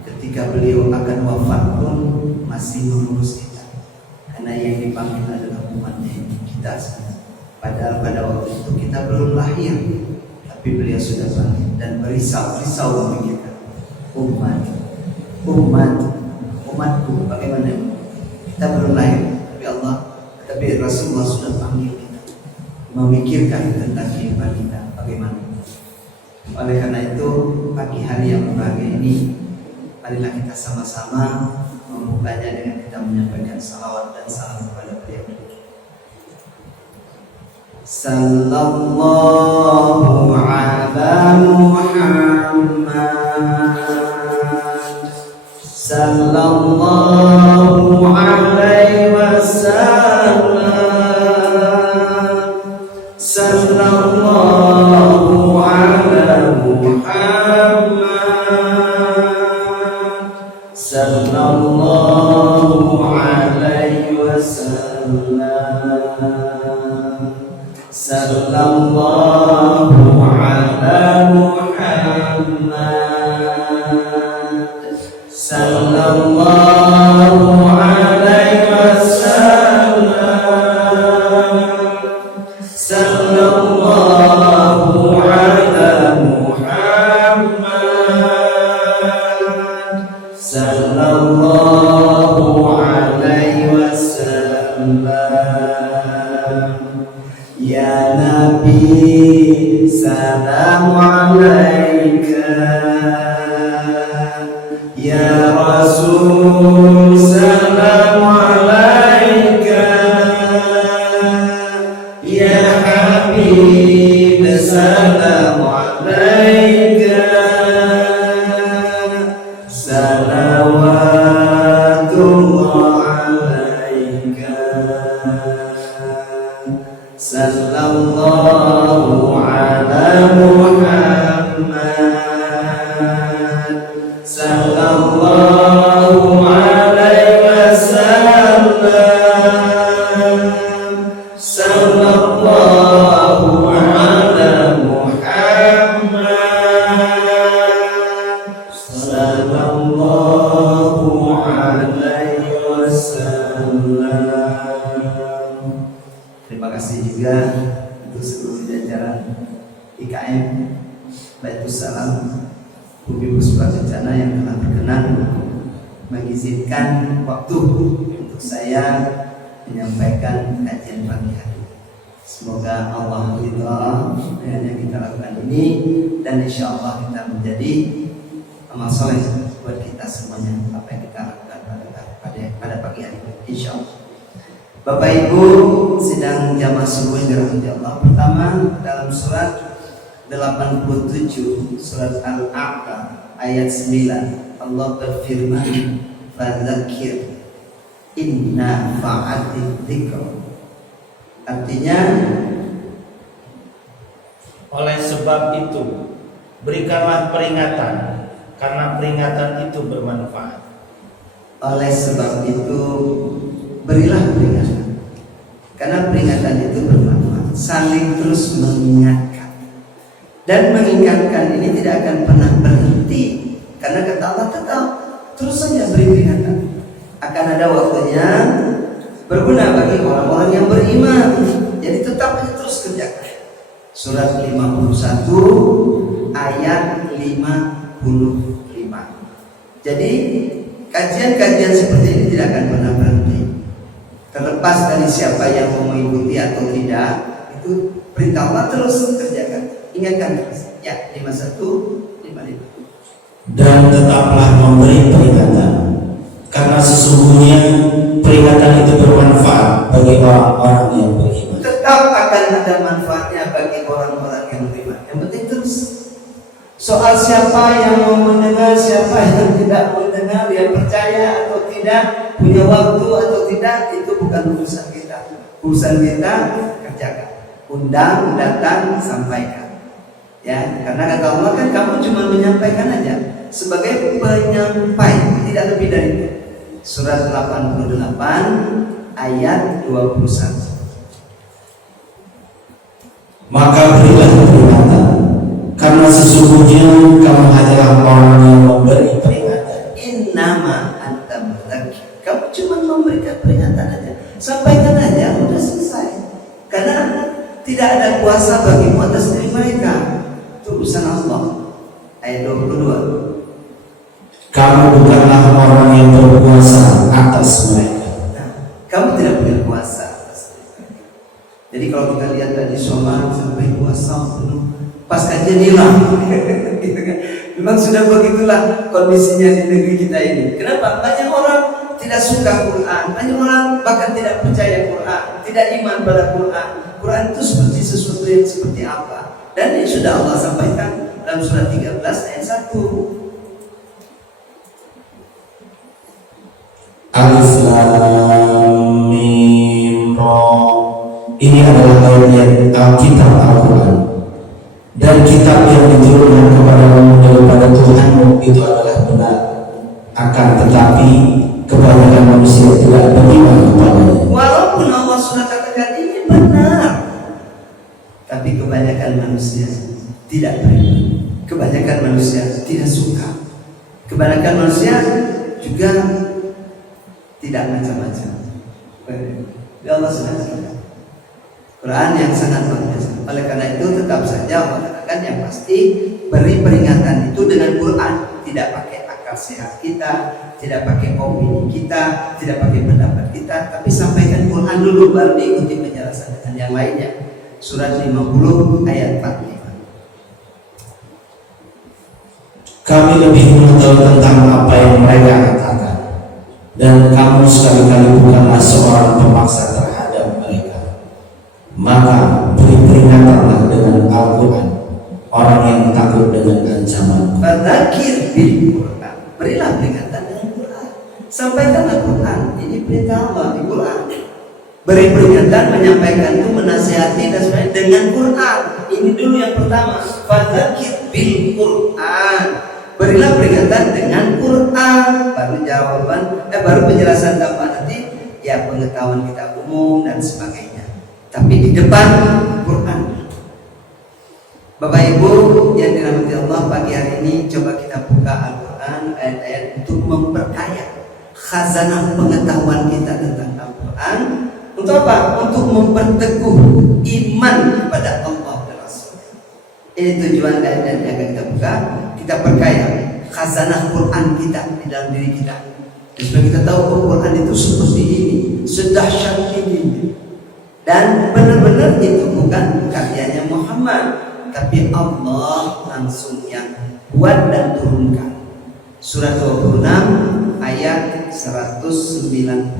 ketika beliau akan wafat pun masih mengurus kita, karena yang dipanggil adalah umatnya kita semua. Padahal pada waktu itu kita belum lahir, tapi beliau sudah bangkit dan berisau memikirkan umatku bagaimana. Kita belum lahir, tapi Rasulullah sudah panggil kita, memikirkan tentang kehidupan kita bagaimana. Oleh karena itu, pagi hari yang berbahagia ini, marilah kita sama-sama membukanya dengan kita menyampaikan salawat dan salam kepada beliau. Sallallahu ala Muhammad, sallallahu alaihi wasallam, sallallahu ala Muhammad, sallallahu alaihi wasallam, sallallahu ala Muhammad, sallallahu alaihi wasallam, sallallahu ala Muhammad, sallallahu alaihi wasallam. Ya Nabi, salam alaika. Ya Rasul, salam alaika. Ya Habib, salam alaika. Salawatullah alaika. Sallallahu ala Muhammad, sallallahu alaihi wasallam, sallallahu ala Muhammad, sallallahu alaihi wasallam. Terima kasih juga untuk seluruh jajaran IKM Baitus Salam Bumi Puspa Kencana yang telah berkenan mengizinkan waktu untuk saya menyampaikan kajian pagi hari. Semoga Allah ridha dengan yang kita lakukan ini, dan insya Allah kita menjadi amal soleh buat kita semuanya apa yang kita lakukan pada pagi hari ini, insya Allah. Bapak Ibu sidang jamaah subuh yang dirahmati Allah, pertama dalam surat 87 surat Al-A'la ayat 9 Allah berfirman, fadzakir inna fa'ati dzikr. Artinya, oleh sebab itu berikanlah peringatan, karena peringatan itu bermanfaat. Oleh sebab itu berilah peringatan, karena peringatan itu bermanfaat. Saling terus mengingatkan, dan mengingatkan ini tidak akan pernah berhenti, karena kata Allah tetap terus saja beri peringatan. Akan ada waktunya berguna bagi orang-orang yang beriman, jadi tetap aja terus kerjakan. Surat 51 ayat 55. Jadi kajian-kajian seperti ini tidak akan pernah berhenti. Terlepas dari siapa yang mau mengikuti atau tidak, itu perintah Allah terus kerjakan. Ingatkan terus. Ya, 51, 55. Dan tetaplah memberi peringatan, karena sesungguhnya peringatan itu bermanfaat bagi orang-orang yang beriman. Tetap akan ada manfaatnya bagi orang-orang yang beriman. Yang penting terus. Soal siapa yang mau mendengar, siapa yang tidak mendengar, yang percaya atau tidak, punya waktu atau tidak, itu bukan urusan kita. Urusan kita kerjakan. Undang, datang, sampaikan. Ya, karena kata Allah kan kamu cuma menyampaikan aja sebagai penyampai, tidak lebih dari itu. Surat 88 ayat 21. Maka berilah peringatan, karena sesungguhnya kamu hanyalah orang yang memberi peringatan. innama anta mudzakir. Kamu cuma memberikan peringatan aja, sampaikan aja, udah selesai. Karena tidak ada kuasa bagimu atas diri mereka. Itu urusan Allah. Ayat 22. Kamu bukanlah orang yang berkuasa atas mereka. Nah, kamu tidak punya kuasa atas mereka. Jadi kalau kita lihat tadi sholat sampai puasa penuh, pas kajian hilang. Gitu kan? Memang sudah begitulah kondisinya di negeri kita ini. Kenapa? Banyak orang tidak suka Quran, banyak orang bahkan tidak percaya Quran, tidak iman pada Quran. Quran itu seperti sesuatu yang seperti apa? Dan ini sudah Allah sampaikan dalam surat 13 ayat 1. Alif Lam Mim Ra. Ini adalah ayat Alkitab Al-Quran. Dan kitab yang diturunkan kepadamu daripada Tuhanmu itu adalah benar. Akan tetapi kebanyakan manusia tidak beriman kepadanya. Walaupun Allah sudah katakan ini benar, tapi kebanyakan manusia tidak beriman. Kebanyakan manusia tidak suka. Kebanyakan manusia juga tidak macam-macam. Ya Allah sudah katakan Quran yang sangat luar biasa. Oleh karena itu tetap saja Allah katakan yang pasti beri peringatan itu dengan Quran, tidak pakai akal sehat kita, tidak pakai opini kita, tidak pakai pendapat kita, tapi sampaikan Quran dulu baru diikuti penjelasan dengan yang lainnya. Surat 50 ayat 45. Kami lebih mengetahui tentang apa yang mereka katakan, dan kamu sekali-kali bukanlah seorang pemaksa terhadap mereka. Maka beri peringatanlah dengan Al-Quran orang yang takut dengan ancaman. Fadzakir bil Quran. Berilah peringatan dengan Quran. Sampaikanlah Quran. Ini perintah Allah di Quran. Beri peringatan, menyampaikan itu, menasihati dan sebagainya dengan Quran. Ini dulu yang pertama. Fadzakir bil Quran. Berilah peringatan dengan Quran. Baru jawaban, baru penjelasan tambahan nanti, ya pengetahuan kita umum dan sebagainya. Tapi di depan Quran. Bapak Ibu yang dirahmati Allah, pagi hari ini coba kita buka Al-Quran ayat-ayat untuk memperkaya khazanah pengetahuan kita tentang Al-Quran. Untuk apa? Untuk memperteguh iman kepada Allah dan Rasul. Ini tujuan ayat-ayat yang akan kita buka. Kita perkaya khazanah Quran kita di dalam diri kita. Supaya kita tahu Al-Quran itu seperti ini, sedahsyat ini. Dan benar-benar itu bukan karyanya Muhammad, tapi Allah langsung yang buat dan turunkan. Surat 26 ayat 192.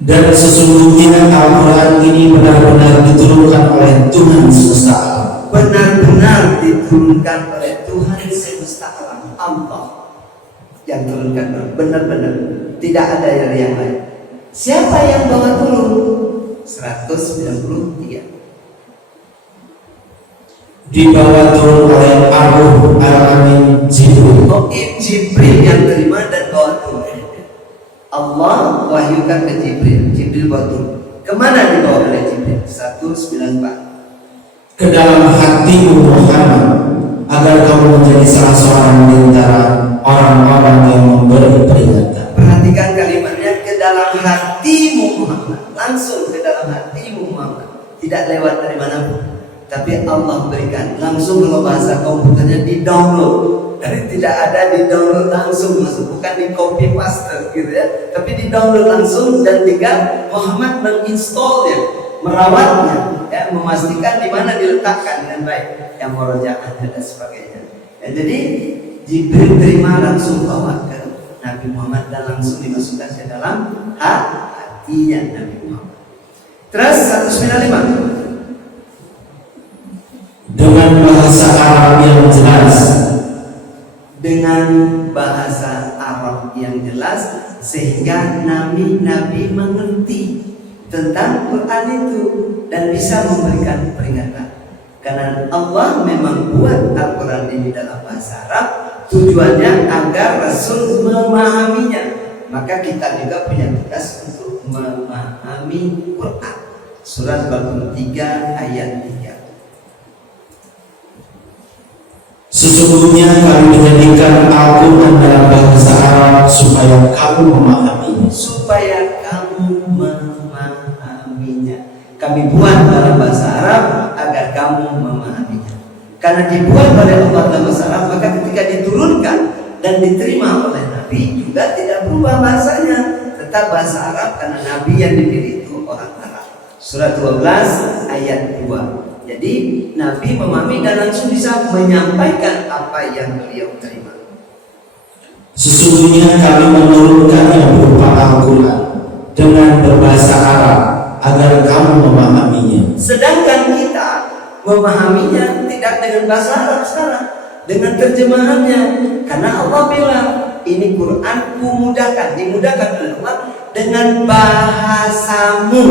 Dan sesungguhnya Al-Quran ini benar-benar diturunkan oleh Tuhan semesta alam. Benar-benar diturunkan oleh Tuhan semesta alam. Allah yang turunkan, benar-benar tidak ada dari yang lain. Siapa yang bawa turun? 193. Dibawa turun oleh Ar-Ruh Al-Amin Jibril. Jibril yang terima dan bawa turun. Allah wahyukan ke Jibril, Jibril bawa turun. Kemana dibawa oleh Jibril? 194. Ke dalam hatimu Muhammad, agar kamu menjadi salah seorang di antara orang-orang yang memberi peringatan. Perhatikan kalimatnya, ke dalam hatimu Muhammad, langsung ke dalam hatimu Muhammad, tidak lewat dari manapun. Tapi Allah berikan langsung, kalau bahasa komputernya di download. Dari tidak ada, di download langsung masuk, bukan di copy paste gitu ya, tapi di download langsung. Dan tinggal Muhammad menginstalnya, merawatnya, ya, memastikan di mana diletakkan dengan baik, yang murojaahnya dan sebagainya. Ya, jadi Jibril terima langsung bawa ke Nabi Muhammad dan langsung dimasukkan ke dalam hatinya Nabi Muhammad. Terus 195. Dengan bahasa Arab yang jelas. Dengan bahasa Arab yang jelas, sehingga nabi-nabi mengerti tentang Quran itu dan bisa memberikan peringatan. Karena Allah memang buat Al-Quran ini dalam bahasa Arab, tujuannya agar Rasul memahaminya. Maka kita juga punya tugas untuk memahami Quran. Surat 43 ayat 3. Sesungguhnya kami menjadikan Al-Quran dalam bahasa Arab supaya kamu memahaminya. Supaya kamu memahaminya. Kami buat dalam bahasa Arab agar kamu memahaminya. Karena dibuat oleh Allah dalam bahasa Arab, maka ketika diturunkan dan diterima oleh Nabi juga tidak berubah bahasanya, tetap bahasa Arab karena Nabi yang dipilih itu orang Arab. Surat 12 ayat 2. Jadi Nabi memahami dan langsung bisa menyampaikan apa yang beliau terima. Sesungguhnya kami menurunkannya berupa Al-Quran dengan berbahasa Arab agar kamu memahaminya. Sedangkan kita memahaminya tidak dengan bahasa Arab sekarang, dengan terjemahannya. Karena Allah bilang, ini Quran kumudahkan, dimudahkan oleh Allah dengan bahasamu.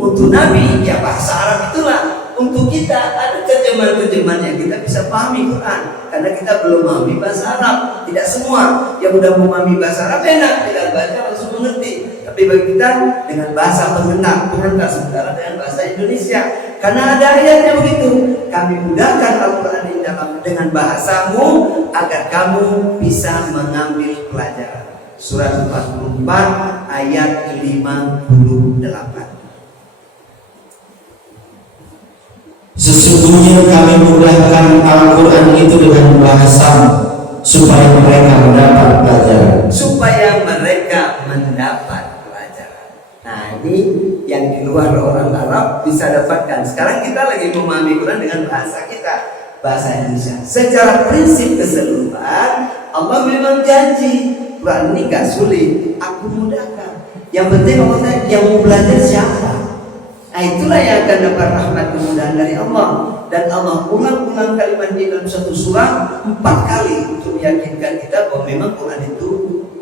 Untuk Nabi, ya bahasa Arab itulah. Untuk kita ada terjemahan-terjemahan yang kita bisa pahami Quran, karena kita belum memahami bahasa Arab. Tidak semua yang sudah memahami bahasa Arab enak, tidak baca langsung mengerti. Tapi bagi kita dengan bahasa pengantar sementara dengan bahasa Indonesia. Karena ada ayatnya begitu. Kami mudahkan Al-Quran ini dengan bahasamu agar kamu bisa mengambil pelajaran. Surat 44 ayat 58. Sesungguhnya kami mudahkan Al-Quran itu dengan bahasa supaya mereka mendapat pelajaran. Supaya mereka mendapat pelajaran. Nah, ini yang di luar orang Arab bisa dapatkan. Sekarang kita lagi memahami Quran dengan bahasa kita, bahasa Indonesia. Secara prinsip keseluruhan, Allah memang janji Quran ini gak sulit, aku mudahkan. Yang penting Allah yang mau belajar siapa? Nah, itulah yang akan dapat rahmat kemudahan dari Allah. Dan Allah ulang-ulang kalimat ini dalam satu surah 4 kali untuk meyakinkan kita bahwa memang Quran itu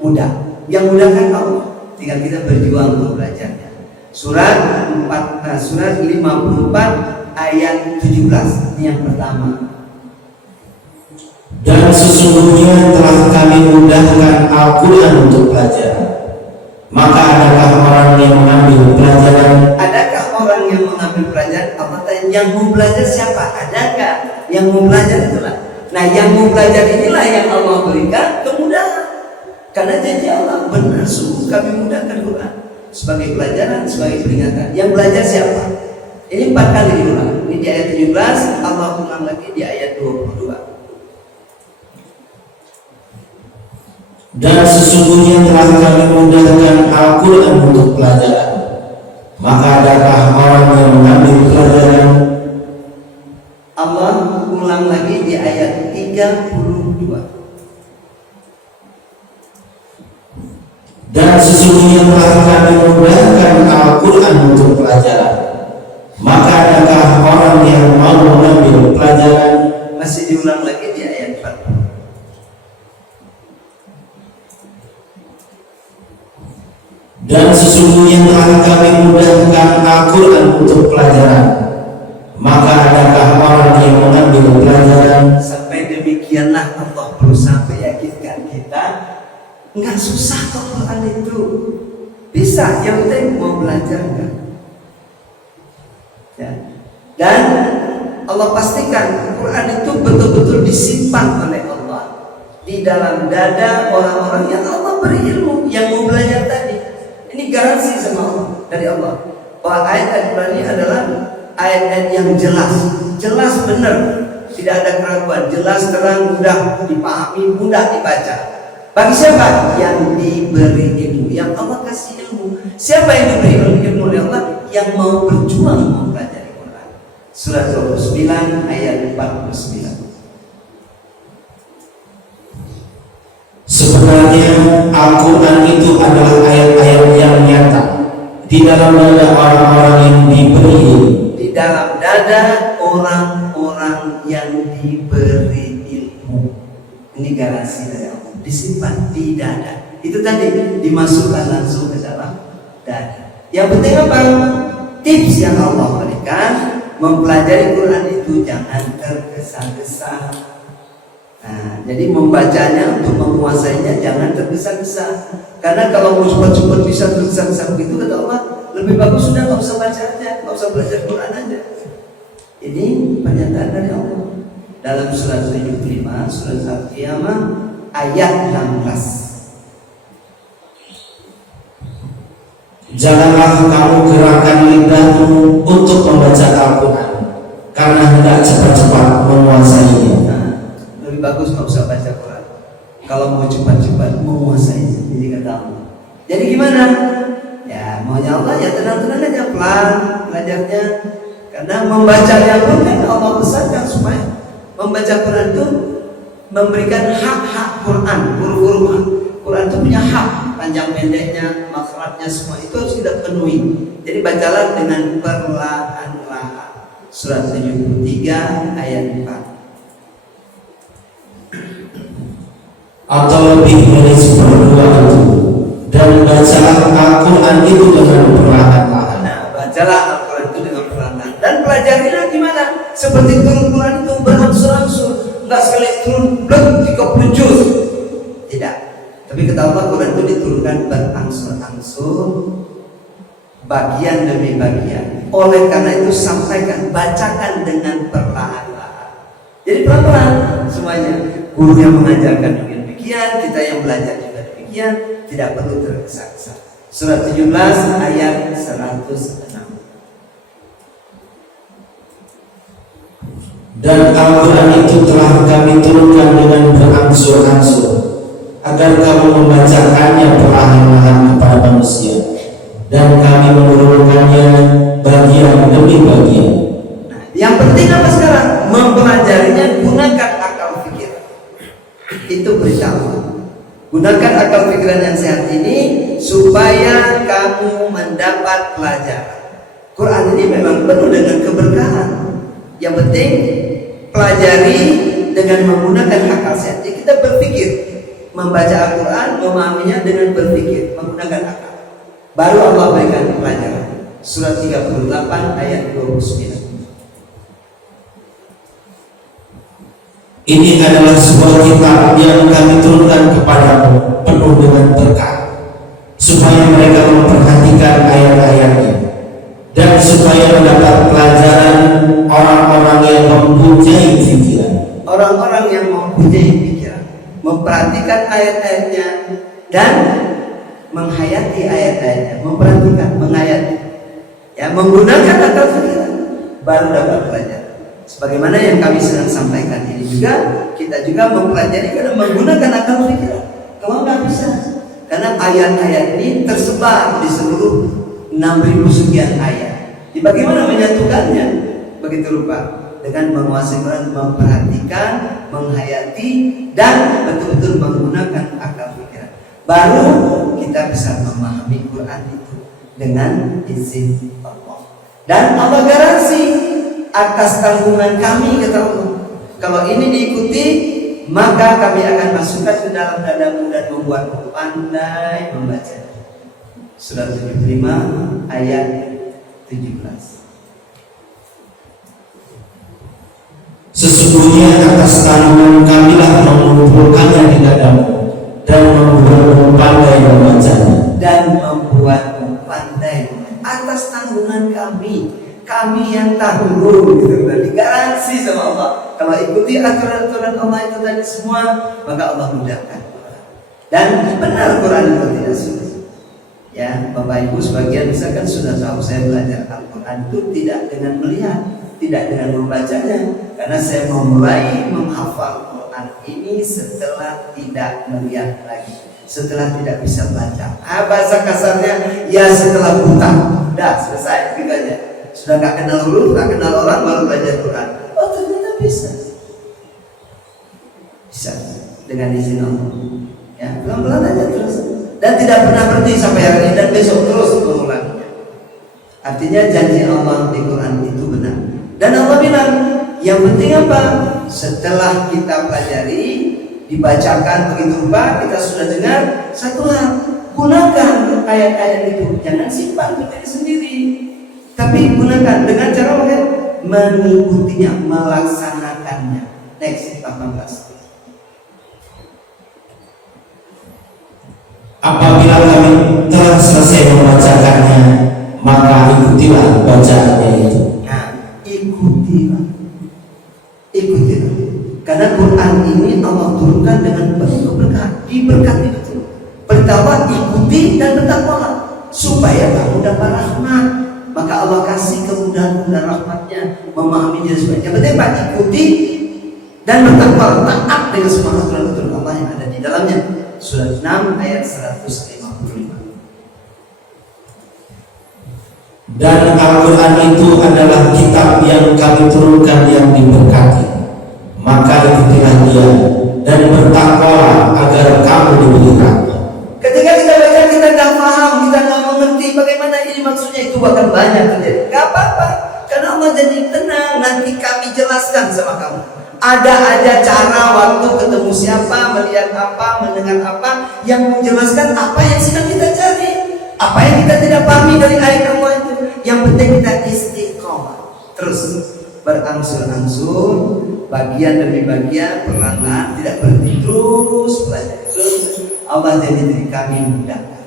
mudah. Yang mudahkan Allah, tinggal kita berjuang untuk belajarnya. Surat 54 ayat 17. Ini yang pertama. Dan sesungguhnya telah kami mudahkan Al-Quran untuk pelajaran. Maka adakah orang yang mengambil pelajaran? Adakah orang yang mengambil pelajaran? Allah tanya, yang mau belajar siapa? Adakah yang mau belajar? Itulah. Nah, yang mau belajar inilah yang Allah berikan kemudahan. Karena janji Allah, benar sungguh kami mudahkan Quran sebagai pelajaran, sebagai peringatan. Yang belajar siapa? Ini 4 kali diulang. Ini di ayat 17, Allah ulang lagi di ayat 22. Dan sesungguhnya telah kami mudahkan Al-Quran untuk pelajaran. Maka adakah orang yang mengambil pelajaran? Allah ulang lagi di ayat 32. Dan sesungguhnya telah kami mudahkan Al-Quran untuk pelajaran. Maka adakah orang yang mau mengambil pelajaran? Masih diulang lagi di ayat 40. Dan sesungguhnya telah kami mudahkan Al-Quran untuk pelajaran. Maka adakah orang yang mengambil pelajaran? Sampai demikianlah Allah berusaha meyakinkan kita, nggak susah kok Quran itu, bisa, yang penting mau belajar kan? Ya. Dan Allah pastikan Quran itu betul-betul disimpan oleh Allah di dalam dada orang-orang yang Allah beri ilmu, yang mau belajar tadi. Ini garansi sama Allah, dari Allah, bahwa ayat Al-Quran ini adalah ayat-ayat yang jelas benar, tidak ada keraguan, jelas, terang, mudah dipahami, mudah dibaca. Bagi siapa? Yang diberi ilmu, yang Allah kasih ilmu. Siapa yang diberi ilmu oleh Allah? Yang mau berjuang mempelajari Quran. Surat 29 ayat 49. Sebenarnya Al-Quran itu adalah ayat-ayat yang nyata di dalam dada orang-orang yang diberi ilmu. Di dalam dada orang-orang yang diberi ilmu. Ini garansi dari Allah. Disimpan di dada. Itu tadi dimasukkan langsung ke dalam dada. Yang penting apa? Tips yang Allah berikan, mempelajari Quran itu jangan tergesa-gesa. Nah, jadi membacanya untuk menguasainya jangan tergesa-gesa. Karena kalau mau cepat-cepat bisa tergesa-gesa begitu, kata Allah, lebih bagus sudah nggak usah baca aja, nggak usah belajar Quran aja. Ini pernyataan dari Allah. dalam surat 75, surat Al-Qiyamah ayat 16. Janganlah kamu gerakkan lidahmu untuk membaca Al-Quran, karena hendak cepat-cepat menguasainya. Nah, lebih bagus nggak usah baca Quran kalau mau cepat-cepat menguasai. Jadi kata Allah. Jadi gimana? Ya maunya Allah ya tenang-tenang aja, pelan belajarnya. Karena membacanya pun kan Allah pesankan supaya membaca Quran itu memberikan hak-hak Quran. Huruf-huruf Quran itu punya hak, panjang pendeknya, makhrajnya, semua itu harus kita penuhi. Jadi bacalah dengan perlahan-lahan. Surat 73 ayat 4. Atau lebih dari seperdua itu, dan bacalah Al-Quran itu dengan perlahan-lahan. Nah, bacalah Al-Quran itu dengan perlahan-lahan. Dan pelajarilah gimana? Seperti turun Quran itu berangsur-angsur, nggak sekali turun blok 30 juz. Tidak. Tapi kata Allah, Quran itu diturunkan berangsur-angsur, bagian demi bagian. Oleh karena itu sampaikan, bacakan dengan perlahan-lahan. Jadi pelan-pelan semuanya. Guru yang mengajarkan juga demikian, kita yang belajar juga demikian, tidak perlu tergesa-gesa. Surat 17 ayat 106. Dan Al-Quran itu telah kami turunkan dengan berangsur-angsur, agar kamu membacakannya perlahan-lahan kepada manusia, dan kami menurunkannya bagian demi bagian. Nah, yang penting apa sekarang? Mempelajarinya, gunakan akal pikir. Itu berita Allah. Gunakan akal pikiran yang sehat ini supaya kamu mendapat pelajaran. Quran ini memang penuh dengan keberkahan. Yang penting pelajari dengan menggunakan akal sehat. Jadi kita berpikir, membaca Al-Quran, memahaminya dengan berpikir, menggunakan akal. Baru Allah berikan pelajaran. Surat 38 ayat 29. Ini adalah sebuah kitab yang kami turunkan kepadamu penuh dengan berkah, supaya mereka memperhatikan ayat-ayatnya, dan supaya mendapat pelajaran orang-orang yang mempunyai pikiran. Orang-orang yang mempunyai pikiran, memperhatikan ayat-ayatnya dan menghayati ayat-ayatnya, memperhatikan, menghayati, ya, menggunakan akal pikiran, baru dapat pelajaran. Sebagaimana yang kami sedang sampaikan ini juga, kita juga mempelajari karena menggunakan akal pikiran. Kalau nggak bisa, karena ayat-ayat ini tersebar di seluruh 6.000 sekian ayat. Jadi bagaimana menyatukannya? Begitu rupa dengan menguasai Quran, memperhatikan, menghayati, dan betul-betul menggunakan akal pikiran. Baru kita bisa memahami Quran itu dengan izin Allah. Dan Allah garansi atas tanggungan kami, kata Allah, kalau ini diikuti, maka kami akan masukkan ke dalam dadamu dan membuatmu pandai membaca. Surat 75 ayat 17. Sesungguhnya atas tanggungan kamilah mengumpulkannya di dadamu dan membuatmu pandai membacanya. Dan membuatmu pandai. Atas tanggungan kami yang tangguh, gitu. Dan digaransi sama Allah. Kalau ikuti aturan-aturan Allah itu tadi semua, maka Allah mudahkan. Dan benar Quran itu tidak sulit. Ya, Bapak Ibu sebagian misalkan sudah tahu saya belajar Al-Quran itu tidak dengan melihat, tidak dengan membacanya, karena saya memulai menghafal Quran ini setelah tidak melihat lagi, setelah tidak bisa baca. Bahasa kasarnya ya setelah buta. Udah selesai gitu aja. Sudah gak kenal huruf, gak kenal orang, baru belajar Quran. Oh ternyata bisa. Bisa dengan izin Allah. Ya pelan-pelan aja terus. Dan tidak pernah berhenti sampai hari ini dan besok terus mengulanginya. Artinya janji Allah di Quran itu benar. Dan Allah bilang, yang penting apa? Setelah kita pelajari, dibacakan begitu rupa, kita sudah dengar, satu hal, gunakan ayat-ayat itu. Jangan simpan untuk diri sendiri, tapi gunakan dengan cara mengikutinya, melaksanakannya. Next 18. Apabila kami telah selesai membacakannya, maka ikutilah bacaannya itu. Nah, ikutilah. turunkan dengan penuh keberkahan, diberkati betul. Perintah Allah ikuti dan bertakwalah supaya kamu dapat rahmat. Maka Allah kasih kemudahan dan rahmatnya memahami diri semuanya. Yang penting Pak, ikuti dan bertakwa, taat dengan semua aturan-aturan Allah yang ada di dalamnya. Surat 6 ayat 155. Dan Al-Quran itu adalah kitab yang kami turunkan yang diberkati. Maka ikutilah dia dan bertakwalah agar kamu diberi rahmat. Ketika kita baca kita nggak paham, kita nggak mengerti bagaimana ini maksudnya, itu bahkan banyak terjadi. Gak apa-apa, karena Allah jadi tenang, nanti kami jelaskan sama kamu. Ada aja cara waktu ketemu siapa, melihat apa, mendengar apa, yang menjelaskan apa yang sedang kita cari, apa yang kita tidak pahami dari ayat Allah itu. Yang penting kita istiqomah, terus berangsur-angsur, bagian demi bagian, perlahan, tidak berhenti, terus belajar, terus. Allah jadi diri kami mudahkan,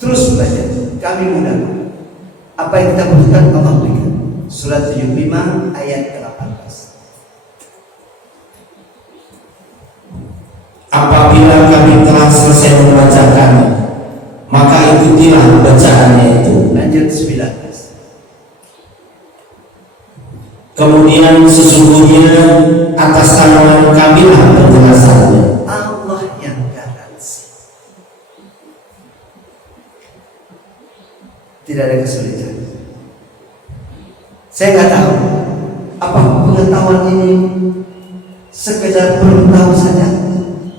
terus belajar, kami mudahkan. Apa yang kita butuhkan Allah berikan. Surat 75 ayat 18. Apabila kami telah selesai membacakannya, maka ikutilah bacaannya itu. Lanjut 19. Kemudian sesungguhnya atas tangan kamilah penjelasannya. Allah yang garansi, tidak ada kesulitan. Saya nggak tahu apa pengetahuan ini sekedar perlu tahu saja,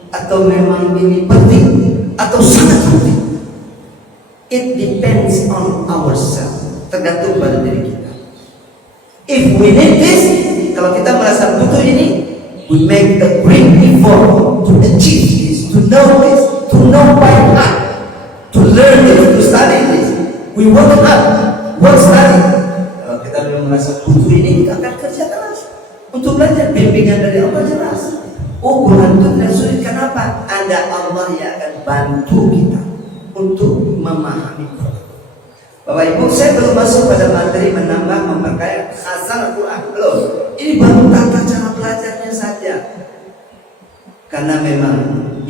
atau memang ini penting atau sangat penting. It depends on ourselves, tergantung pada diri kita. If we need this, kalau kita merasa butuh ini, we make a great effort to achieve this, to know by heart, to learn this, to study this. We work hard, work study. Kalau kita memang merasa butuh ini, kita akan kerja keras untuk belajar. Bimbingan dari Allah jelas. Oh, Quran itu tidak sulit. Kenapa? Ada Allah yang akan bantu kita untuk memahami Quran. Bapak Ibu, saya belum masuk pada materi menambah, memperkaya khazanah Quran. Belum. Ini baru tata cara belajarnya saja. Karena memang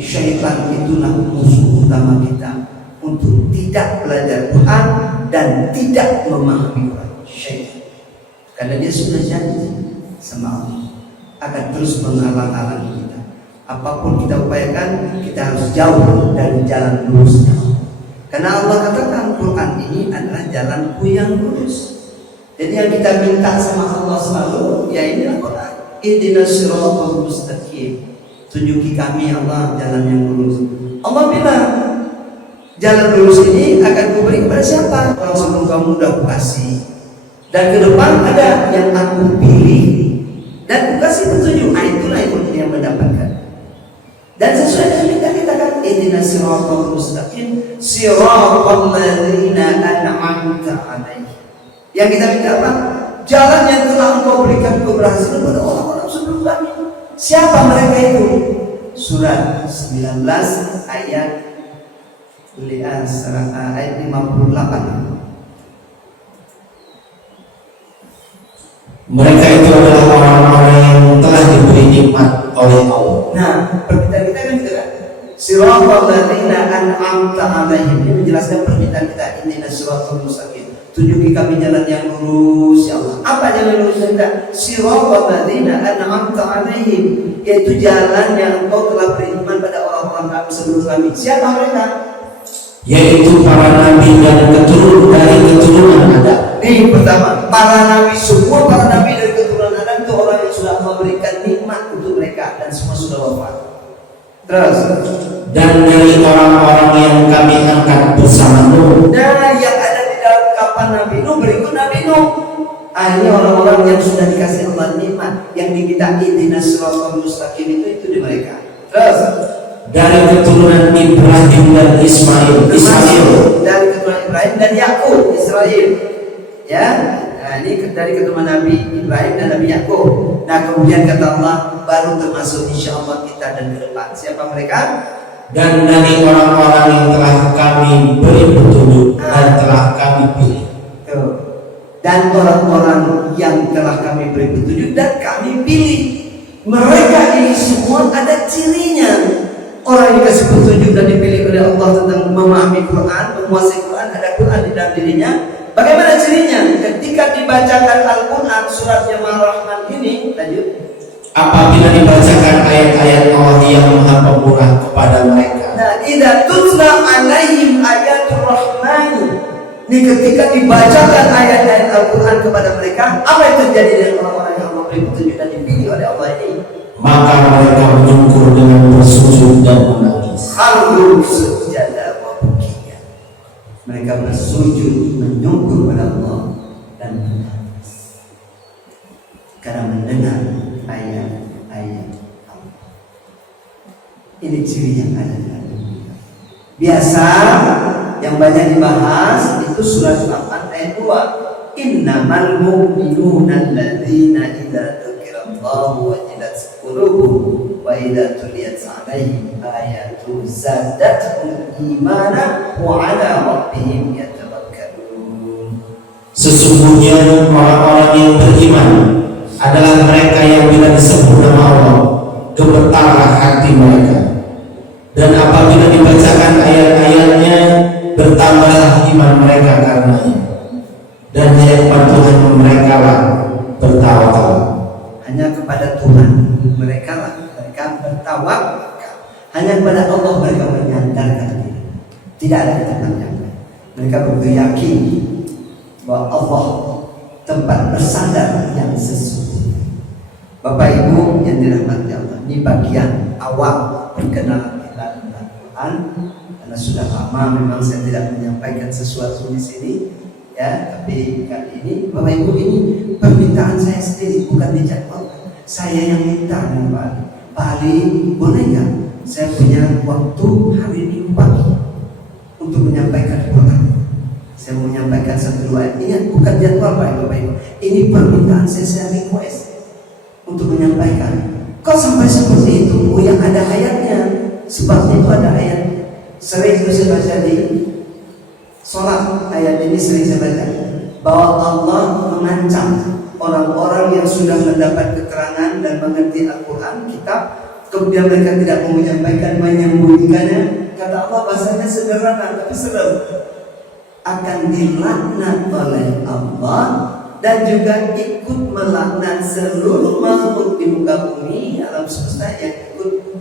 syaitan itulah musuh utama kita untuk tidak belajar Quran dan tidak memahami Quran. Syaitan. Karena dia sudah janji sama Allah akan terus menghalang-halangi kita. Apapun kita upayakan, kita harus jauh dari jalan lurusnya. Karena Allah katakan Quran ini adalah jalanku yang lurus. Jadi yang kita minta sama Allah selalu, ya inilah Quran. Ihdinas siratal mustaqim. Tunjuki kami Allah jalan yang lurus. Allah bilang jalan lurus ini akan kuberi kepada siapa? Orang sebelum kamu udah aku kasih. Dan ke depan ada yang aku pilih dan aku kasih petunjuk. Itulah yang mendapatkan. Dan sesuai dengan kita katakan ihdinas siratal mustaqim siratal ladzina an'amta 'alaihim. Yang kita minta apa? Jalan yang telah Engkau berikan keberhasilan pada orang-orang sebelum kami. Siapa mereka itu? Surat 19 ayat 58. Mereka itu adalah orang-orang yang telah diberi nikmat oleh Allah. Nah, permintaan kita kan gitu kan? Siratal ladzina an'amta 'alaihim. Ini menjelaskan permintaan kita, ihdinas siratal mustaqim. Tunjuki kami jalan yang lurus, ya Allah. Apa jalan lurus kita? Siratal ladzina an'amta 'alaihim, yaitu jalan yang Engkau telah beri iman pada orang-orang kami sebelum kami. Siapa mereka? Yaitu para nabi dan keturunan Adam. Ini pertama, para nabi, semua para nabi dari keturunan Adam itu orang yang sudah memberikan nikmat untuk mereka dan semua sudah wafat. Terus, dan dari orang-orang yang kami angkat bersama Nuh. Nah, yang ada di dalam kapal Nabi Nuh, berikut Nabi Nuh. Ini orang-orang yang sudah dikasih Allah nikmat, yang kita ihdinas siratal mustaqim itu di mereka. Terus, dari keturunan Ibrahim dan Ismail. Dari keturunan Ibrahim dan Yakub, Israel. Ya, nah ini dari keturunan Nabi Ibrahim dan Nabi Yakub. Nah kemudian kata Allah, baru termasuk insya Allah kita dan ke depan. Siapa mereka? Dan dari orang-orang yang telah kami beri petunjuk dan telah kami pilih. Dan orang-orang yang telah kami beri petunjuk dan kami pilih. Mereka ini semua ada cirinya. Orang yang dikasih petunjuk dan dipilih oleh Allah tentang memahami Quran, menguasai Quran, ada Quran di dalam dirinya. Bagaimana cirinya? Ketika dibacakan Al-Quran surat Yaman Rahman ini, lanjut. Apabila dibacakan ayat-ayat Allah yang Maha Pemurah kepada mereka. Nah, idza tutla alaihim ayatul rahman. Ini ketika dibacakan ayat-ayat Al-Quran kepada mereka, apa yang terjadi dengan orang-orang yang Allah beri petunjuk dan dipilih oleh Allah ini? Maka mereka menyungkur dengan bersujud dan menangis. Kharru sujada wa bukiya. Mereka bersujud menyungkur pada Allah dan menangis karena mendengar ayat-ayat Allah. Ini ciri yang ada dalam dunia. Biasa yang banyak dibahas itu surat 8 ayat 2. Innamal mu'minuna alladzina idza dzukirallahu wajilat qulubuhum wa idza tuliyat 'alaihim ayatu zadatuhum imanan wa 'ala rabbihim yatawakkalun. Sesungguhnya orang-orang yang beriman adalah mereka yang bila disebut nama Allah gemetarlah hati mereka, dan apabila dibacakan ayat-ayatnya bertambahlah iman mereka karenanya, dan hanya kepada Tuhan mereka lah bertawakal. Hanya kepada Tuhan mereka lah mereka bertawakal. Hanya kepada Allah mereka menyandarkan diri. Tidak ada di tempat yang lain. Mereka begitu yakin bahwa Allah tempat bersandar yang sesungguhnya. Bapak Ibu yang dirahmati Allah, ini bagian awal perkenalan kita tentang Quran. Karena sudah lama memang saya tidak menyampaikan sesuatu di sini, ya. Tapi kali ini, Bapak Ibu, ini permintaan saya sendiri, bukan dijadwalkan. Saya yang minta dengan Pak Ali. Pak Ali, boleh nggak? Saya punya waktu hari Minggu pagi untuk menyampaikan Quran. Saya mau menyampaikan 1-2 ayat. Ingat, bukan jadwal Bapak Ibu. Ini permintaan saya request untuk menyampaikan. Kok sampai seperti itu? Oh, yang ada ayatnya. Sebabnya itu ada ayat. Sering itu saya baca di sholat. Ayat ini sering saya baca. Bahwa Allah mengancam orang-orang yang sudah mendapat keterangan dan mengerti Al-Quran, kitab, kemudian mereka tidak mau menyampaikan, menyembunyikannya. Kata Allah, bahasanya sederhana tapi serem. Akan dilaknat oleh Allah dan juga ikut melaknat seluruh makhluk di muka bumi, alam semesta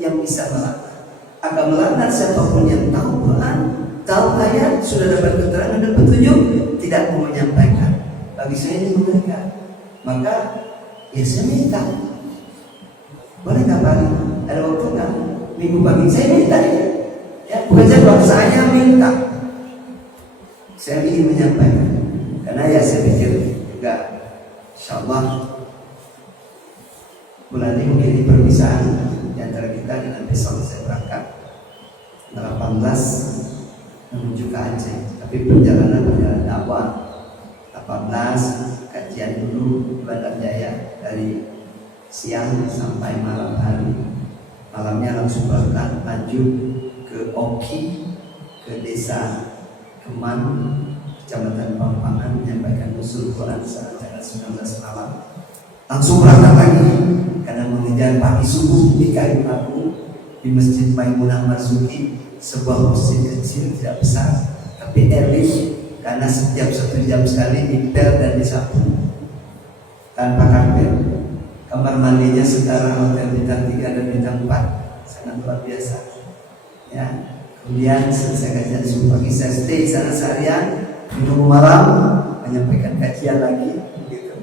yang bisa melaknat. Akan melaknat siapapun yang tahu Quran, tahu ayat, sudah dapat keterangan dan petunjuk, tidak mau menyampaikan. Bagi saya ini mengerikan. Maka ya saya minta, boleh nggak Pak? Ada waktu nggak? Minggu pagi saya minta ya, bukan saya minta. Saya ingin menyampaikan, karena ya saya pikir juga insyaallah bulan ini mungkin di perpisahan di antara kita, dan besok saya berangkat 18 menuju ke Aceh. Tapi perjalanan dakwah 18 kajian dulu di Bandar Jaya dari siang sampai malam hari. Malamnya langsung berangkat maju ke Oki, ke desa Keman, Kecamatan Pampangan, menyampaikan usul Quran saat tanggal 19 malam. Langsung berangkat lagi karena mengejar pagi subuh di Kayu Agung di Masjid Maimunah Marzuki, sebuah masjid kecil tidak besar tapi elit, karena setiap 1 jam sekali dipel dan disapu tanpa karpet. Kamar mandinya setara hotel bintang 3 dan bintang 4, sangat luar biasa ya. Kemudian selesai kajian subuh pagi, saya stay sana seharian, minum malam, menyampaikan kajian lagi gitu.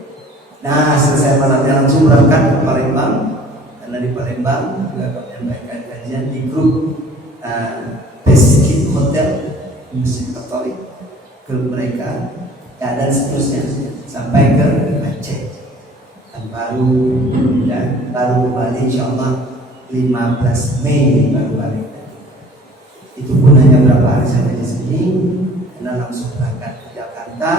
Nah, selesai malamnya langsung berangkat ke Palembang, karena di Palembang juga menyampaikan kajian di grup Beskid Hotel di Masjid Katolik, grup mereka ya, dan seterusnya sampai ke Aceh. Dan baru kembali insyaallah 15 Mei baru balik. Itu pun hanya berapa hari sampai di sini, karena langsung berangkat ke Jakarta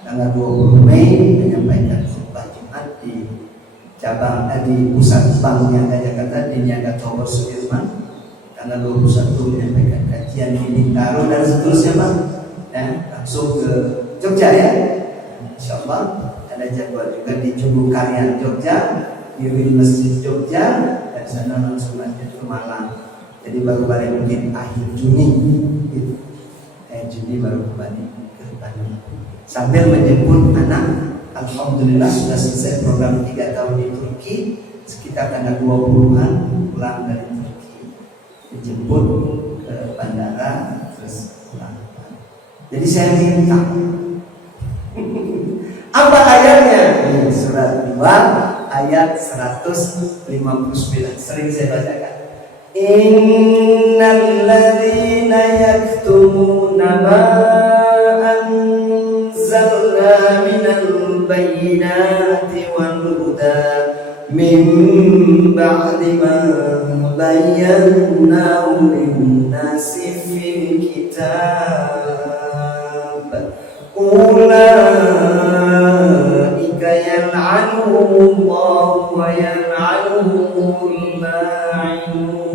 tanggal 20 Mei menyampaikan khutbah Jumat di cabang di pusat banknya Jakarta di Niaga Tower Sudirman. Tanggal 21 menyampaikan kajian di Bintaro dan seterusnya Pak. Dan langsung ke Jogja ya. Insyaallah ada jadwal juga di Jogja, di Masjid Jogja, dari sana langsung lanjut ke Malang. Jadi baru balik mungkin akhir Juni gitu. Juni baru kembali ke Bandung sambil menjemput anak. Alhamdulillah sudah selesai program 3 tahun di Turki, sekitar tanggal 20-an pulang dari Turki, dijemput ke bandara terus pulang. Jadi saya minta apa ayatnya? Ini surat 2 ayat 159, sering saya bacakan. Innal ladzina yaktumuna ma anzalna minal bayyinati wal huda min ba'di ma bayyanahu lin-nasi fil kitab ulaika yal'anuhumullahu wa yal'anuhumul la'inun.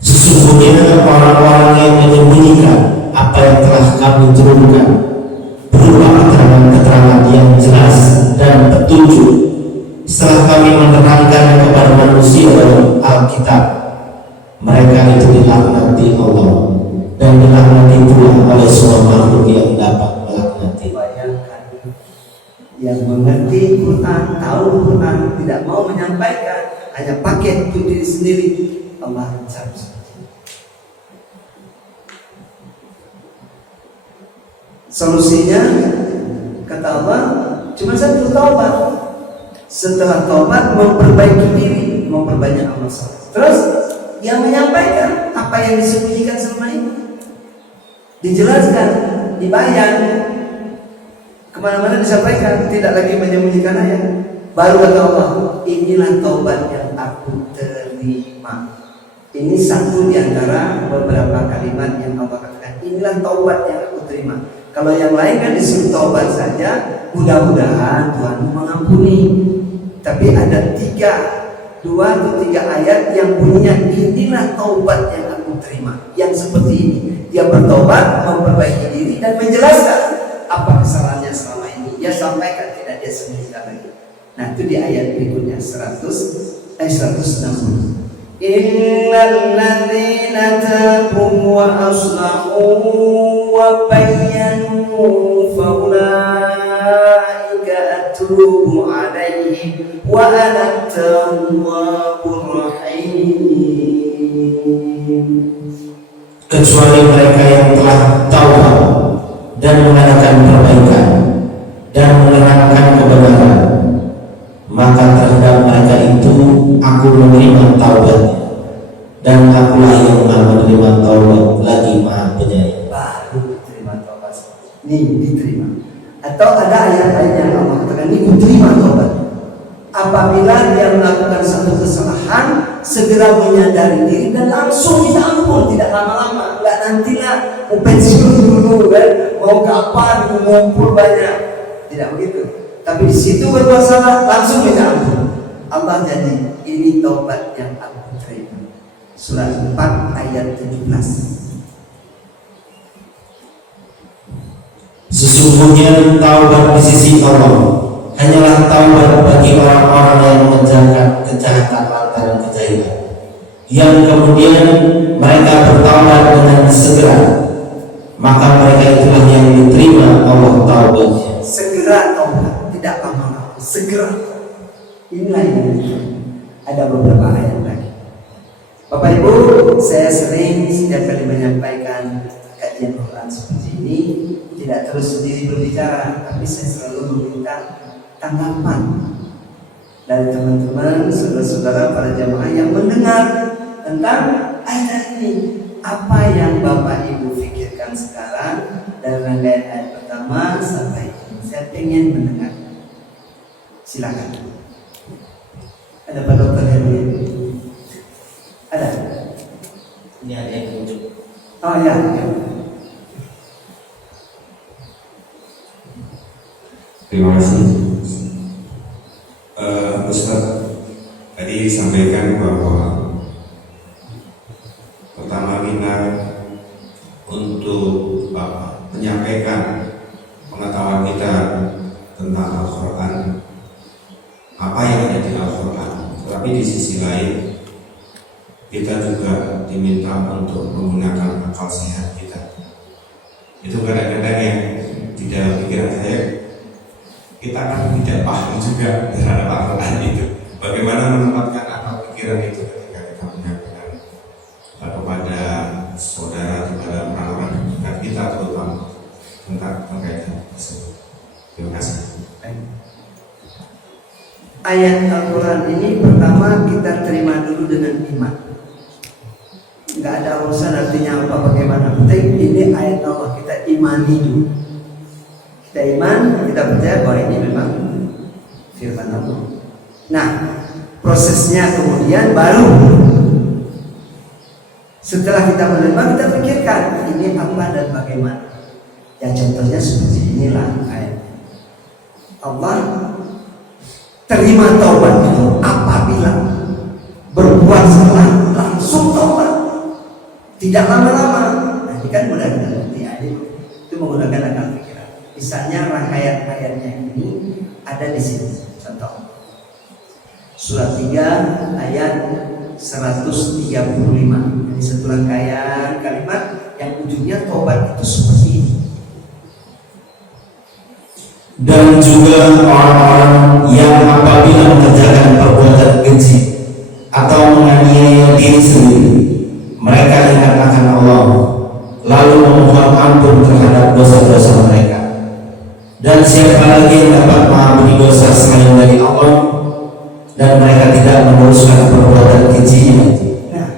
Sesungguhnya orang-orang yang menyembunyikan apa yang telah kami turunkan berupa keterangan-keterangan yang jelas dan petunjuk setelah kami menerangkan kepada manusia dalam Alkitab, mereka itu dilaknati Allah dan dilaknati pula oleh semua makhluk yang dapat melaknati. Bayangkan yang mengerti Quran, tahu Quran, tidak mau menyampaikan, hanya pakai untuk diri sendiri, Allah ancam. Solusinya kata Allah cuma satu, taubat. Setelah taubat memperbaiki diri, memperbanyak amal saleh. Terus yang menyampaikan apa yang disembunyikan selama ini dijelaskan, dibayar, kemana-mana disampaikan, tidak lagi menyembunyikan ayat. Baru kata Allah, inilah taubat yang aku terima. Ini satu di antara beberapa kalimat yang Allah katakan, inilah taubat yang aku terima. Kalau yang lain kan disuruh taubat saja, mudah-mudahan Tuhan mengampuni. Tapi ada 2 atau 3 ayat yang bunyinya inilah taubat yang aku terima. Yang seperti ini, dia bertobat, memperbaiki diri dan menjelaskan apa kesalahannya selama ini. Dia sampaikan, tidak dia sembunyikan lagi. Nah itu di ayat berikutnya 160. Innal ladzina tabu wa aslahu wa bayyanu fa ulaika atubu alaihim wa ana at-tawwabur rahim. Kecuali mereka yang telah taubat dan mengadakan perbaikan dan menerangkan kebenaran, maka terhadap mereka itu aku menerima taubatnya, dan akulah yang maha menerima taubat lagi maha penyayang. Baru diterima taubat. Nih diterima. Atau ada ayat-ayat yang Allah katakan ini diterima taubat. Apabila dia melakukan satu kesalahan, segera menyadari diri dan langsung minta ampun, tidak lama-lama. Enggak nantilah mau pensiun dulu kan, mau kapan mau ngumpul banyak. Tidak begitu. Tapi di situ berbuat salah langsung minta ampun. Allah jadi ini taubat yang aku terima. Surah 4 ayat 17. Sesungguhnya taubat di sisi Allah hanyalah taubat bagi orang-orang yang mengerjakan kejahatan lantaran kejahilan, yang kemudian mereka bertaubat dengan segera, maka mereka itulah yang diterima Allah taubatnya. Segera taubat, tidak lama-lama, segera. Inilah yang ada beberapa ayat lagi. Bapak Ibu, saya sering setiap kali menyampaikan kajian Quran seperti ini, tidak terus sendiri berbicara, tapi saya selalu meminta tanggapan dari teman-teman, saudara-saudara, para jamaah yang mendengar tentang ayat ini. Apa yang Bapak Ibu pikirkan sekarang dari rangkaian ayat pertama sampai ini? Saya ingin mendengar. Silakan. Ada Pak Dokter Herwin? Ada? Ini ada yang muncul. Oh ya. Terima kasih. Ustaz tadi sampaikan bahwa pertama minat untuk menyampaikan pengetahuan kita ya di Al-Quran. Tapi di sisi lain kita juga diminta untuk menggunakan akal sehat kita. Itu kadang-kadang yang di dalam pikiran saya kita kan tidak paham juga terhadap Al-Quran itu. Bagaimana menempatkan akal pikiran itu ketika kita menyampaikan kepada saudara, kepada orang-orang dekat kita, terutama tentang hal tersebut. Terima kasih. Ayat Al-Quran ini pertama kita terima dulu dengan iman. Nggak ada urusan artinya apa bagaimana. Penting ini ayat Allah, kita imani dulu. Kita iman, kita percaya bahwa ini memang firman Allah. Nah, prosesnya kemudian baru setelah kita menerima, kita pikirkan ini apa dan bagaimana. Ya contohnya seperti inilah ayat Allah. Terima taubat itu apabila berbuat salah langsung taubat, tidak lama-lama. Nah, ini kan mudah kita ngerti ya, itu menggunakan akal pikiran. Misalnya ayat-ayatnya ini ada di sini. Contoh surat 3 ayat 135. Jadi satu rangkaian kalimat yang ujungnya taubat itu seperti ini. Dan juga orang-orang yang apabila mengerjakan perbuatan keji atau menganiaya diri sendiri, mereka ingat akan Allah, lalu memohon ampun terhadap dosa-dosa mereka. Dan siapa lagi yang dapat mengampuni dosa selain dari Allah, dan mereka tidak meneruskan perbuatan kejinya. Nah,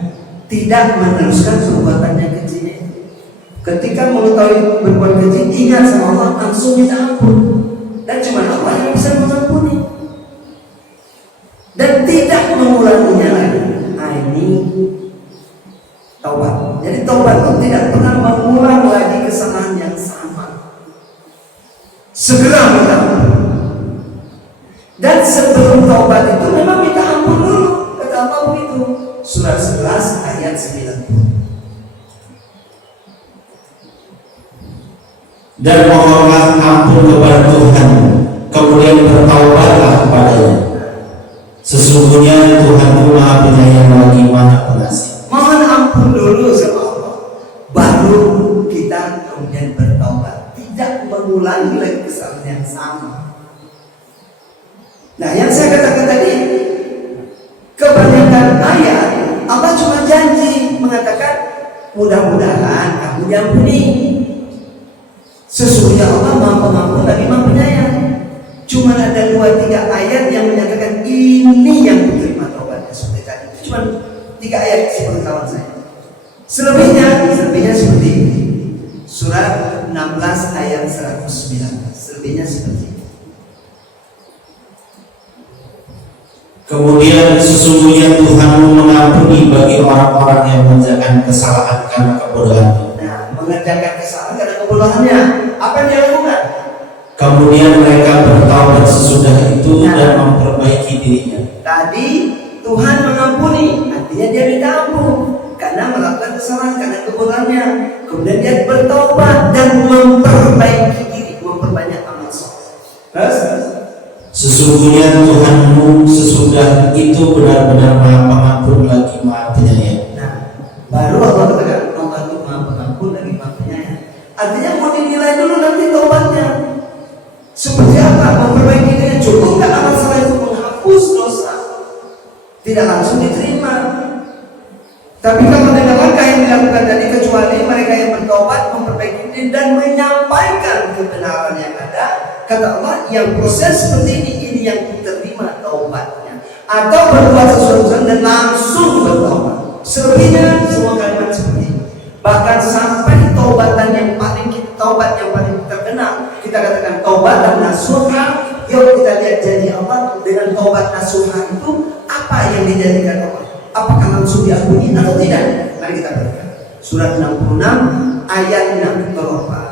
tidak meneruskan perbuatannya kejinya. Ketika mengetahui berbuat keji, ingat sama Allah, langsung minta ampun. Dan cuma Allah yang bisa mengampuni dan tidak mengulanginya lagi. Nah, ini taubat. Jadi taubat itu tidak pernah mengulang lagi kesalahan yang sama. Segera minta ampun. Dan sebelum taubat itu memang minta ampun dulu. Kata Allah begitu. Surat 11 ayat 90. Dan mohonlah ampun kepada Tuhan, kemudian bertaubatlah kepadanya. Sesungguhnya Tuhan itu Maha Penyayang lagi Maha Pengasih. Mohon ampun dulu sama Allah, baru kita kemudian bertaubat, tidak mengulangi lagi kesalahan yang sama. Nah, yang saya katakan tadi, kebanyakan ayat Allah cuma janji mengatakan mudah-mudahan kamu diampuni. Sesungguhnya Allah Maha Pengampun lagi Maha Penyayang. Cuma ada 2-3 ayat yang menyatakan ini yang diterima taubatnya seperti tadi. Itu cuma 3 ayat seperti kawan saya. Selebihnya seperti ini. Surat 16 ayat 109. Selebihnya seperti ini. Kemudian sesungguhnya Tuhanmu mengampuni bagi orang-orang yang mengerjakan kesalahan karena kebodohannya. Nah, mengerjakan kesalahan karena kebodohannya, apa yang dia lakukan? Kemudian mereka bertaubat sesudah itu dan memperbaiki dirinya. Tadi Tuhan mengampuni, artinya dia minta ampun karena melakukan kesalahan karena kebodohannya. Kemudian dia bertaubat dan memperbaiki diri, memperbanyak amal soleh. Terus Sesungguhnya Tuhanmu sesudah itu benar-benar Maha Pengampun lagi Maha Penyayang. nah, baru Allah katakan Allah itu Maha Pengampun lagi Maha Penyayang. Artinya mau dinilai dulu nanti taubatnya seperti apa, memperbaiki dirinya. Cukup nggak amal soleh itu menghapus dosa? Tidak langsung diterima. Tapi kalau dengan langkah yang dilakukan tadi, kecuali mereka yang bertobat, memperbaiki diri dan menyampaikan kebenaran yang ada, kata Allah, yang proses seperti ini yang diterima taubatnya. Atau berbuat sesuatu dan langsung bertobat. Selebihnya semua kalimat seperti ini. Bahkan sampai taubat yang paling terkenal, kita katakan taubat nasuha. Yuk kita lihat janji Allah dengan taubat nasuha itu apa yang dijadikan Allah. Apakah langsung diampuni atau tidak? Mari kita baca surat 66 ayat 6. Tolong Pak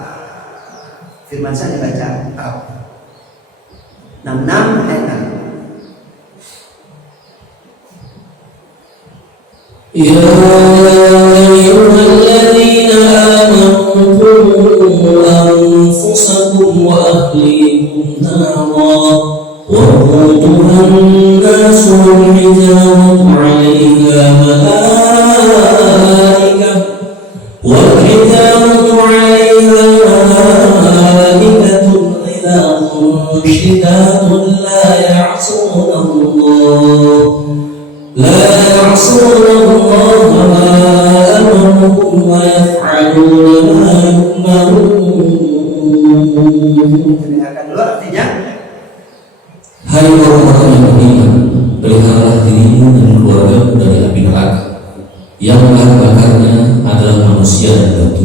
firman saya dibaca 66 ayat 6. Ya ayyuhalladzina amanu qu anfusakum wa ahlikum nara wa quduha لا يعصون الله ما أمرهم ويفعلون ما يؤمرون. Teriakan dulu artinya, Hai orang-orang yang beriman, peliharalah dirimu dan keluargamu dari api neraka yang bahan bakarnya adalah manusia dan batu.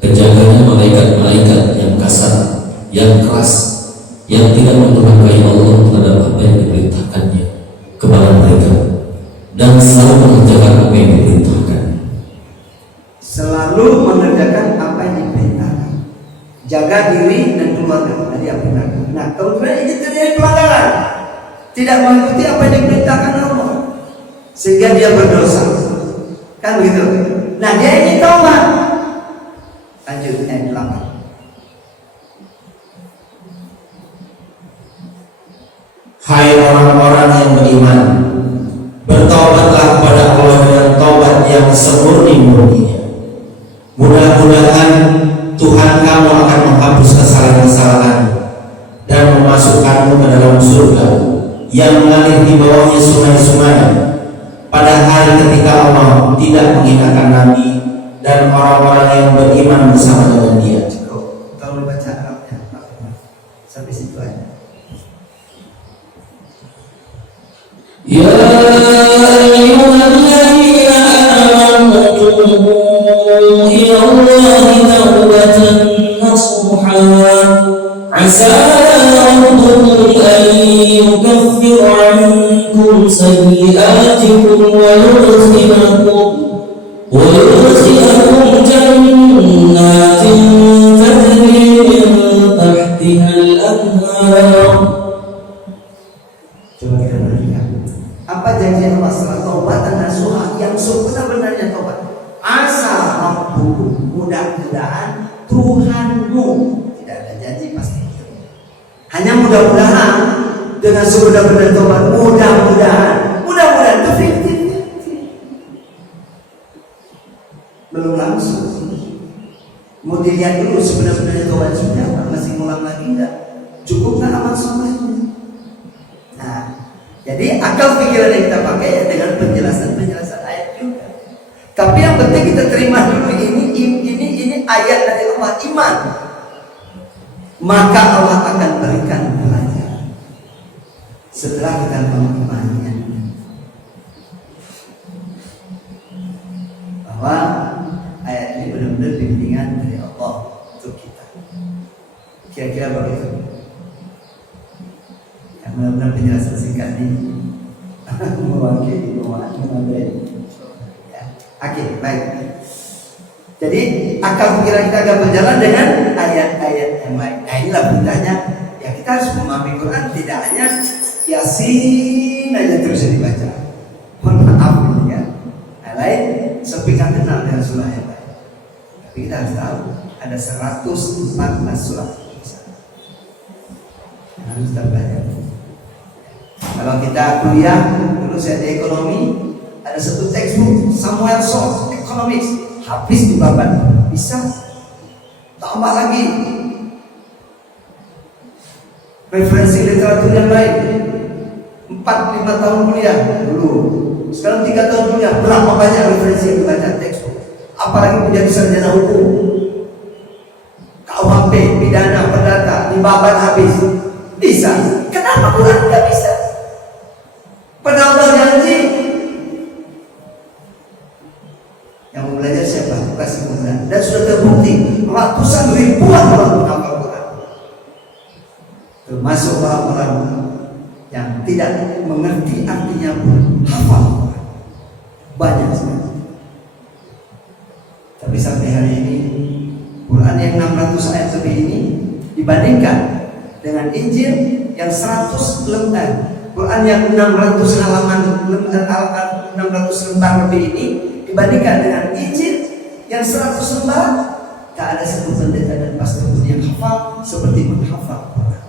Penjaganya malaikat-malaikat yang kasar, yang keras, yang tidak mendurhakai Allah terhadap apa yang diperintahkannya kepada mereka, dan selalu mengerjakan apa yang diperintahkan. selalu mengerjakan apa yang diperintahkan, jaga diri dan keluarga dari api neraka. Nah, kemudian ini terjadi pelanggaran, tidak mengikuti apa yang diperintahkan Allah, sehingga dia berdosa, kan begitu. Nah, dia ingin taubat. Lanjut ayat 8. Hai orang-orang yang beriman, bertobatlah kepada Allah dengan taubat yang semurni-murninya. Mudah-mudahan Tuhan kamu akan menghapus kesalahan-kesalahanmu dan memasukkanmu ke dalam surga yang mengalir di bawahnya sungai-sungai pada hari ketika Allah tidak menghinakan Nabi dan orang-orang yang beriman bersama dengan dia. Cukup, tolong baca Arabnya sampai situ aja. يا أيها الذين آمنوا توبوا إلى الله توبة نصوحا عسى ربكم أن يكفر عنكم سيئاتكم ويدخلكم جنات تجري من تحتها الأنهار. Coba kita perhatikan apa janji Allah setelah taubat dan nasuha yang sebenar-benarnya taubat. Asa rabbukum, mudah-mudahan Tuhanmu. Tidak ada janji pasti itu. Hanya mudah-mudahan dengan sebenar-benar taubat. Mudah-mudahan itu fiktif. Belum langsung. Mau dilihat dulu sebenar-benarnya taubat sudah apa? Masih ngulang lagi enggak? Cukupkah amal solehnya? Nah, jadi akal pikiran yang kita pakai ya dengan penjelasan ayat juga. Tapi yang penting kita terima dulu ini ayat dari Allah, iman. Maka Allah akan berikan pelajaran setelah kita mengimaninya, bahwa ayat ini benar-benar bimbingan dari Allah untuk kita. Kira-kira begitu. Benar-benar penjelasan singkat ini mewakili memadai. Ya. Oke, baik. Jadi akal pikiran kita akan berjalan dengan ayat-ayat yang lain. Nah, inilah beritanya. Ya, kita harus memahami Quran tidak hanya Yasin aja terus dibaca. Mohon maaf ya. Yang lain sepinggan kenal dengan surah yang lain. Tapi kita harus tahu ada 114 surah. Harus kita belajar. Kalau kita kuliah dulu saya di ekonomi, ada satu textbook Samuel Salt Economics, habis dibabat, bisa tambah lagi referensi literatur yang lain. 4-5 tahun kuliah dulu, sekarang 3 tahun kuliah, berapa banyak referensi yang dibaca textbook, apalagi menjadi sarjana hukum, KUHP, pidana, perdata, dibabat habis. Bisa, kenapa Quran tidak bisa? Padahal Allah janji. Yang mau belajar siapa? Kasih kemudahan. Dan sudah terbukti ratusan ribuan orang menghafal Quran, termasuk orang-orang yang tidak mengerti artinya pun hafal Quran. Banyak sekali. Tapi sampai hari ini Quran yang 600 ayat lebih ini dibandingkan dengan Injil yang 100 lembar, Quran yang 600 halaman, 600 lembar lebih ini dibandingkan dengan Injil yang 100 lembar, tak ada satu pendeta dan pastor pun yang hafal seperti menghafal Quran.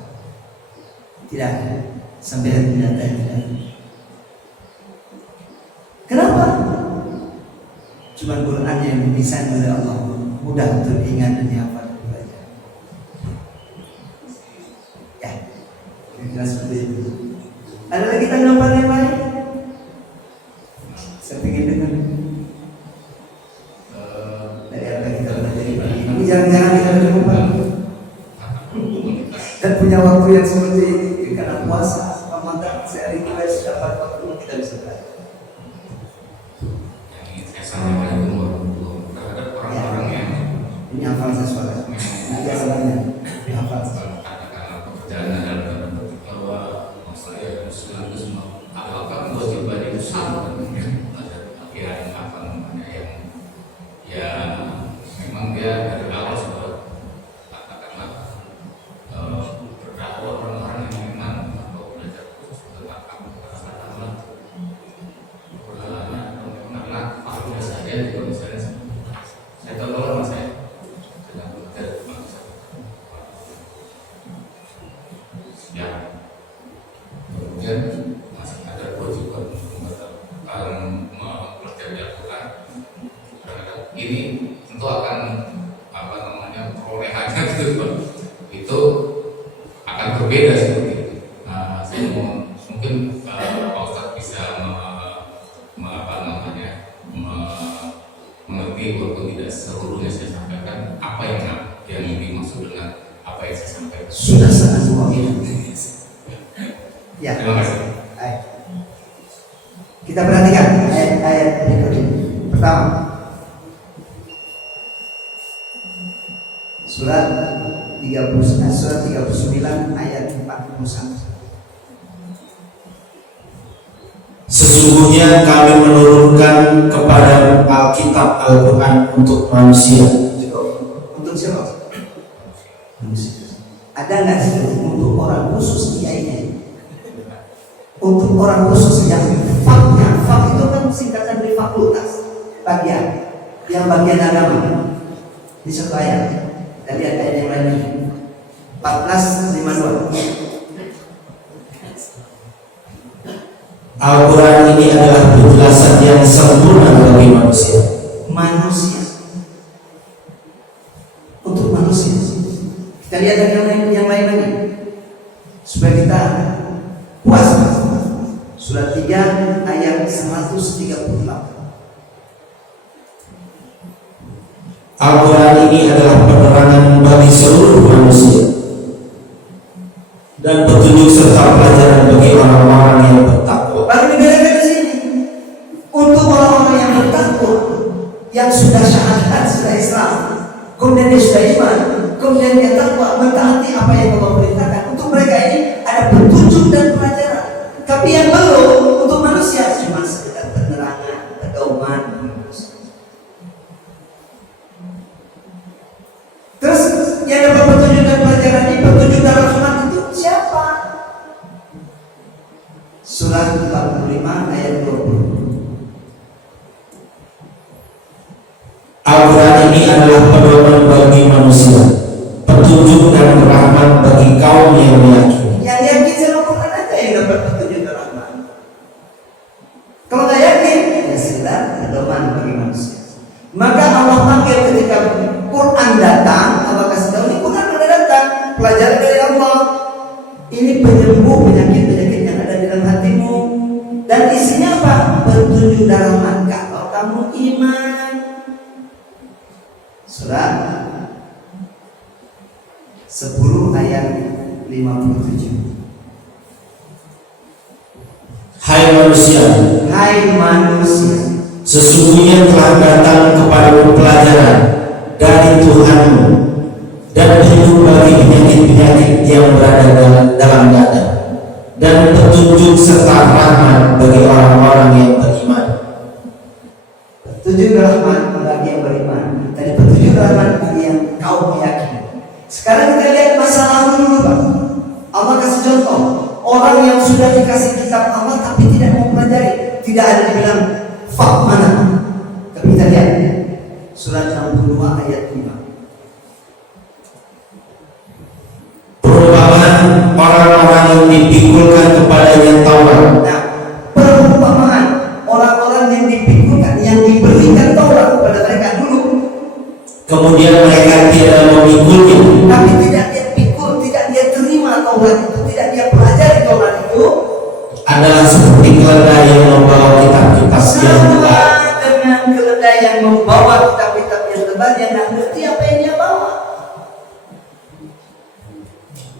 Tidak ada sampai hari ini tidak ada. Kenapa? Cuma Quran yang didesain oleh Allah mudah untuk diingat dan dihafal. Kira seperti itu. Ada lagi tanggapan yang lain? yang seperti ini karena puasa Ramadan sehari kita dapat waktu kita bisa belajar. Yang ingin saya sampaikan itu terhadap orang-orang yang Ini hafal sesuatu. Nanti asalnya hafal. katakanlah pekerjaan dalam tanda petik bahwa saya Muslim itu semua amalkan kewajiban itu sama ada pikiran apa namanya yang ya memang dia dari awal sudah katakanlah berdakwah orang-orang yang memang atau belajar khusus tentang katakanlah karena faktornya saja juga misalnya saya tahu kalau mas saya sedang belajar bangsa ya kemudian masih ada kewajiban untuk mempelajari Al-Quran. Ini tentu akan apa namanya perolehannya gitu Pak. Itu akan berbeda seperti itu. Nah, saya mau mungkin Pak Ustadz bisa apa namanya mengerti walaupun tidak seluruhnya saya sampaikan apa yang dimaksud dengan apa yang saya sampaikan. Sudah sangat mungkin. Ya. Terima kasih. Baik. Kita perhatikan ayat-ayat berikut ini. Pertama, surat 39 ayat 41. Sesungguhnya kami menurunkan kepada Alkitab Al-Quran untuk manusia. Untuk siapa? Manusia. Ada nggak sih untuk orang khusus kiainya? Untuk orang khusus yang faknya, fak itu kan singkatan dari fakultas bagian, yang bagian agama. Di satu ayat, kita lihat ayat yang lain ini 14:52. Al-Quran ini adalah penjelasan yang sempurna bagi manusia. Manusia, untuk manusia. Kita lihat yang lain lagi supaya kita puas. Surat 3 ayat 138. Al-Quran ini adalah penerangan bagi seluruh manusia dan petunjuk serta pelajaran bagi orang-orang yang bertakwa. Baru dibedakan di sini. Untuk orang-orang yang bertakwa, yang sudah syahadat, sudah Islam, kemudian dia sudah iman, kemudian dia takwa, mentaati apa yang Allah perintahkan. Untuk mereka ini ada petunjuk dan pelajaran. Tapi yang belum untuk manusia cuma sekedar penerangan, pedoman. Terus yang dapat petunjuk dan pelajaran ini, petunjuk dan rahmat itu siapa? Surat 45 ayat 20. Al-Quran ini adalah pedoman bagi manusia, petunjuk dan rahmat bagi kaum yang meyakini. Yang yakin sama Quran aja yang dapat petunjuk dan rahmat. Kalau nggak yakin, ya sekedar pedoman bagi manusia. Maka Allah panggil ketika Quran datang, Allah kasih tahu ini Quran sudah datang, pelajaran dari Allah. Ini penyembuh penyakit-penyakit yang ada di dalam hatimu. Dan isinya apa? Petunjuk dan rahmat kalau kamu iman. Surat 10 ayat 57. Hai manusia, sesungguhnya telah datang kepadamu pelajaran dari Tuhanmu dan penyembuh bagi penyakit-penyakit yang berada dalam dada dan petunjuk serta rahmat bagi orang-orang yang beriman. petunjuk rahmat bagi yang beriman. Tadi petunjuk rahmat bagi yang kaum meyakini. Sekarang kita lihat masa lalu dulu, Pak. Allah kasih contoh orang yang sudah dikasih kitab Allah tapi tidak mau pelajari, tidak ada dibilang fak mana. Tapi kita lihat surat 62 ayat 5. Perumpamaan orang-orang yang dipikulkan kepadanya Taurat. Nah, perumpamaan orang-orang yang dipikulkan, yang diberikan Taurat kepada mereka dulu, Kemudian mereka tidak memikulnya. tapi tidak dia pikul, tidak dia terima Taurat itu, tidak dia pelajari Taurat itu, Adalah seperti keledai yang membawa kitab-kitab yang sama tebal. dengan keledai yang membawa kitab-kitab yang tebal yang tidak ngerti apa yang dia bawa.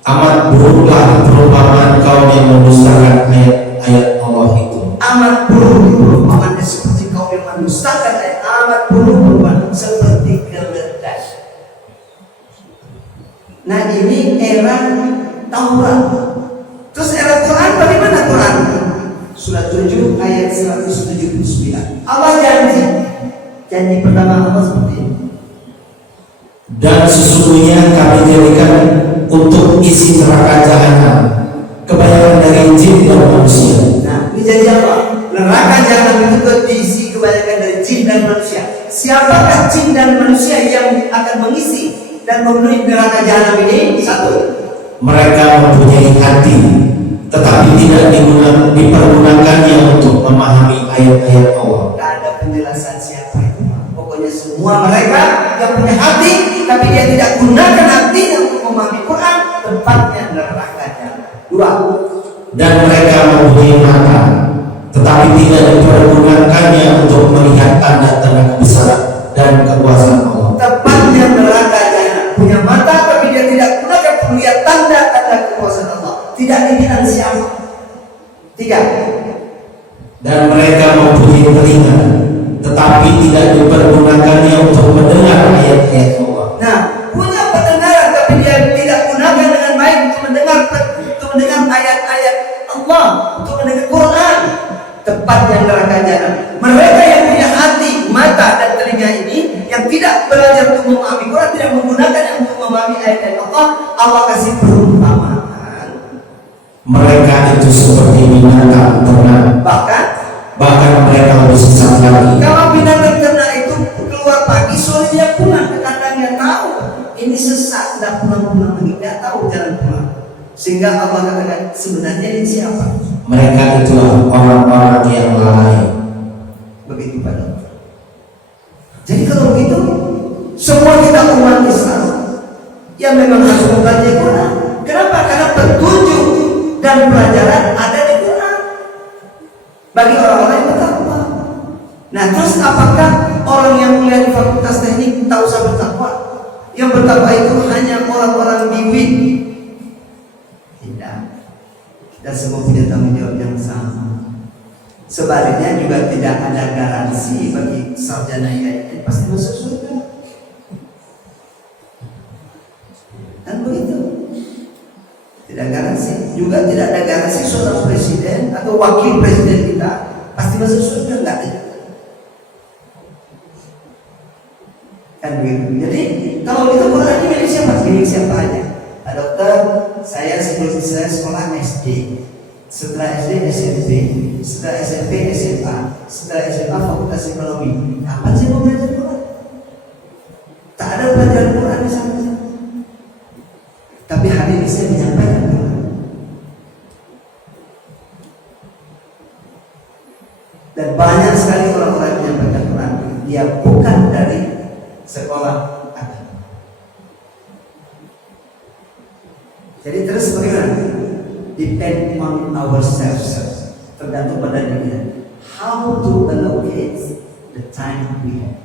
Amat buruklah perumpamaan kaum yang mendustakan ayat-ayat Allah itu. Amat buruk perumpamaannya seperti kaum yang mendustakan ayat. Amat buruk perumpamaan seperti keledai. Nah ini era Taurat. Terus era Quran bagaimana Quran? Surah 7 ayat 179. Allah janji pertama Allah seperti ini. Dan sesungguhnya kami jadikan untuk isi neraka jahanam kebanyakan dari jin dan manusia. Nah ini janji apa? Neraka jahanam itu diisi kebanyakan dari jin dan manusia. Siapakah jin dan manusia yang akan mengisi dan memenuhi neraka jahanam ini? Satu, mereka mempunyai hati tetapi tidak dipergunakannya untuk memahami ayat-ayat Allah. tidak ada penjelasan siapa itu. Pokoknya semua mereka yang punya hati tapi dia tidak gunakan hatinya untuk memahami Quran, tempatnya neraka jahanam. Dua, Dan mereka mempunyai mata tetapi tidak dipergunakannya untuk melihat tanda-tanda kebesaran dan kekuasaan Allah. tempatnya neraka jahanam. Punya mata tapi dia tidak gunakan untuk melihat tanda-tanda kekuasaan Allah. Tidak dikenal siapa. Tiga, Dan mereka mempunyai telinga tetapi tidak dipergunakannya untuk mendengar ayat-ayat Allah. nah punya pendengaran tapi dia tidak gunakan dengan baik untuk mendengar ayat-ayat Allah, untuk mendengar Quran. Tempatnya neraka jahanam. Mereka yang punya hati, mata dan telinga ini yang tidak belajar untuk memahami Quran, tidak menggunakannya untuk memahami ayat-ayat Allah, Allah kasih perumpamaan. Mereka itu seperti binatang ternak, bahkan mereka lebih sesat lagi. Kalau binatang ternak itu keluar pagi, sore dia pulang ke kandangnya, tahu ini sesat, tidak pulang-pulang lagi, tidak tahu jalan pulang. Sehingga Allah katakan sebenarnya ini siapa? Mereka itulah orang-orang yang lalai. Begitu Pak. Jadi kalau begitu, semua kita umat Islam yang memang harus membaca Quran. Kenapa? Karena petunjuk dan pelajaran ada di Quran bagi orang-orang yang bertakwa. Nah, terus apakah orang yang kuliah di Fakultas Teknik tak usah bertakwa? Yang bertakwa itu hanya orang-orang biwin? Tidak. Dan semua punya tanggung jawab yang sama. Sebaliknya juga tidak ada garansi bagi sarjana yang pasti masuk surga. Dan begitu. Tidak garansi. Juga tidak ada garansi seorang presiden atau wakil presiden kita pasti masuk surga, enggak ada. Kan begitu. Jadi kalau itu Quran ini milik siapa? Milik siapa aja. Pak Dokter, saya sebelum saya sekolah SD, setelah SD SMP, setelah SMP SMA, setelah SMA Fakultas Ekonomi. Kapan sih mau belajar Quran? Tak ada pelajaran Quran di sana. Tapi hari ini saya menyampaikan Quran. Dan banyak sekali orang-orang yang menyampaikan Quran, dia bukan dari sekolah agama. Jadi terus bagaimana? Depend on ourselves, tergantung pada diri kita. How to allocate the time we have.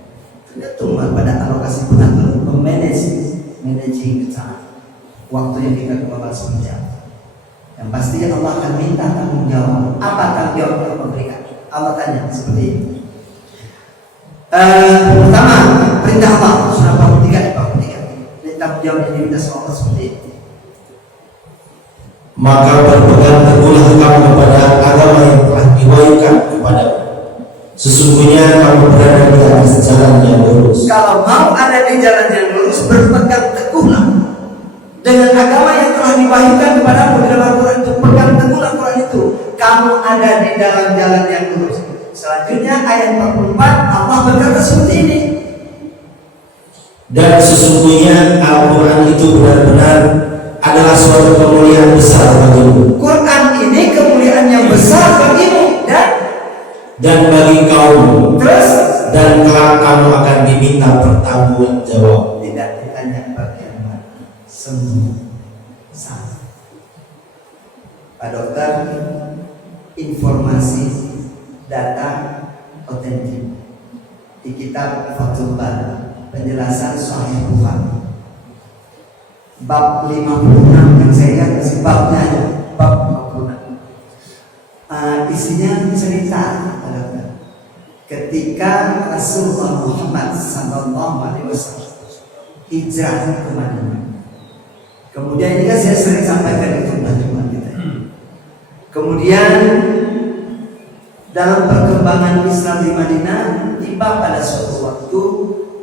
Tergantung pada alokasi pengatur, managing the time. Waktu yang kita kelola seperti apa. Yang pasti Allah akan minta tanggung jawab. Apa tanggung jawab yang memberikan? Allah tanya seperti ini. Pertama, perintah Allah surah 43 ini tanggung jawab yang diminta sama Allah seperti ini. Maka berpegang teguhlah kamu kepada agama yang telah diwahyukan kepadamu. Sesungguhnya kamu berada di atas jalan yang lurus. Kalau mau ada di jalan yang lurus, berpegang teguhlah dengan agama yang telah diwahyukan kepadamu di dalam Al-Quran itu. Pegang teguhlah Quran itu. Kamu ada di dalam jalan yang lurus. Selanjutnya ayat 44 Allah berkata seperti ini. Dan sesungguhnya Al-Quran itu benar-benar adalah suatu kemuliaan besar bagimu. Quran ini kemuliaan yang besar bagimu dan bagi kaum. Terus dan kelak kamu akan diminta pertanggungjawab. Tidak ditanya bagaimana, semua sama. Pak Dokter, informasi data otentik di kitab Fathul Bari, penjelasan Sahih Bukhari. bab 56 yang saya ingat masih babnya ada, bab 56. Isinya cerita ketika Rasulullah Muhammad SAW hijrah ke Madinah. Kemudian ini kan saya sering sampaikan itu teman-teman kita. Kemudian dalam perkembangan Islam di Madinah, tiba pada suatu waktu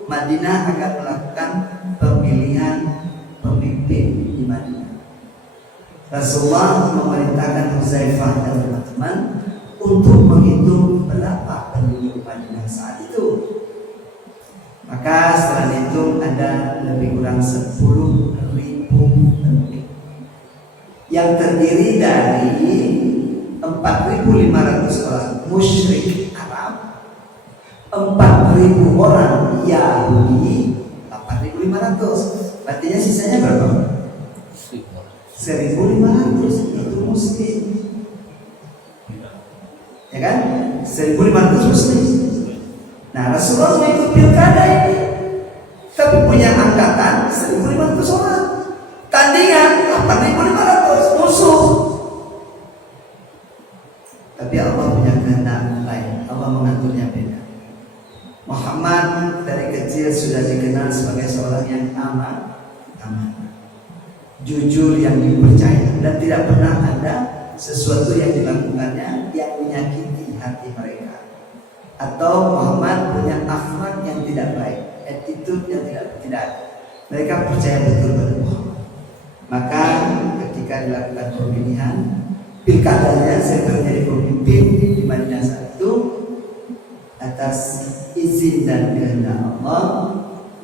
Madinah akan melakukan pemilihan pemimpin di Madinah. Rasulullah memerintahkan Huzaifah dan teman-teman untuk menghitung berapa penduduk Madinah saat itu. Maka setelah itu ada lebih kurang 10.000 penduduk yang terdiri dari 4.500 orang musyrik Arab, 4.000 orang Yahudi, 4.500. Artinya sisanya berapa? 1.500 itu muslim. Ya kan? 1.500 muslim. Nah, Rasulullah mengikut pilkada ini, tapi punya angkatan 1.500 orang. Tandingan 8.500 musuh. Tapi Allah punya kehendak lain. Allah mengaturnya beda. Muhammad dari kecil sudah dikenal sebagai seorang yang aman, jujur, yang dipercaya, dan tidak pernah ada sesuatu yang dilakukannya yang menyakiti hati mereka. Atau Muhammad punya akhlak yang tidak baik, attitude yang tidak. Mereka percaya betul pada Muhammad. Maka ketika dilakukan pemilihan pilkadanya, saya menjadi pemimpin di Madinah saat itu, atas izin dan kehendak Allah,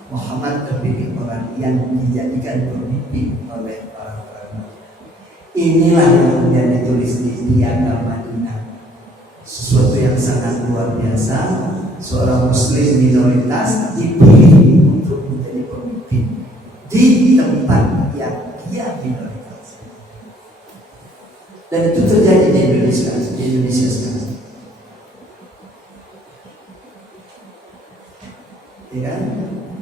Muhammad terpilih orang yang dijadikan pemimpin oleh orang-orang. Inilah yang kemudian ditulis di Piagam Madinah. Sesuatu yang sangat luar biasa. Seorang muslim minoritas dipilih untuk menjadi pemimpin di tempat yang dia minoritas. Dan itu terjadi di Indonesia sekarang. Ya kan?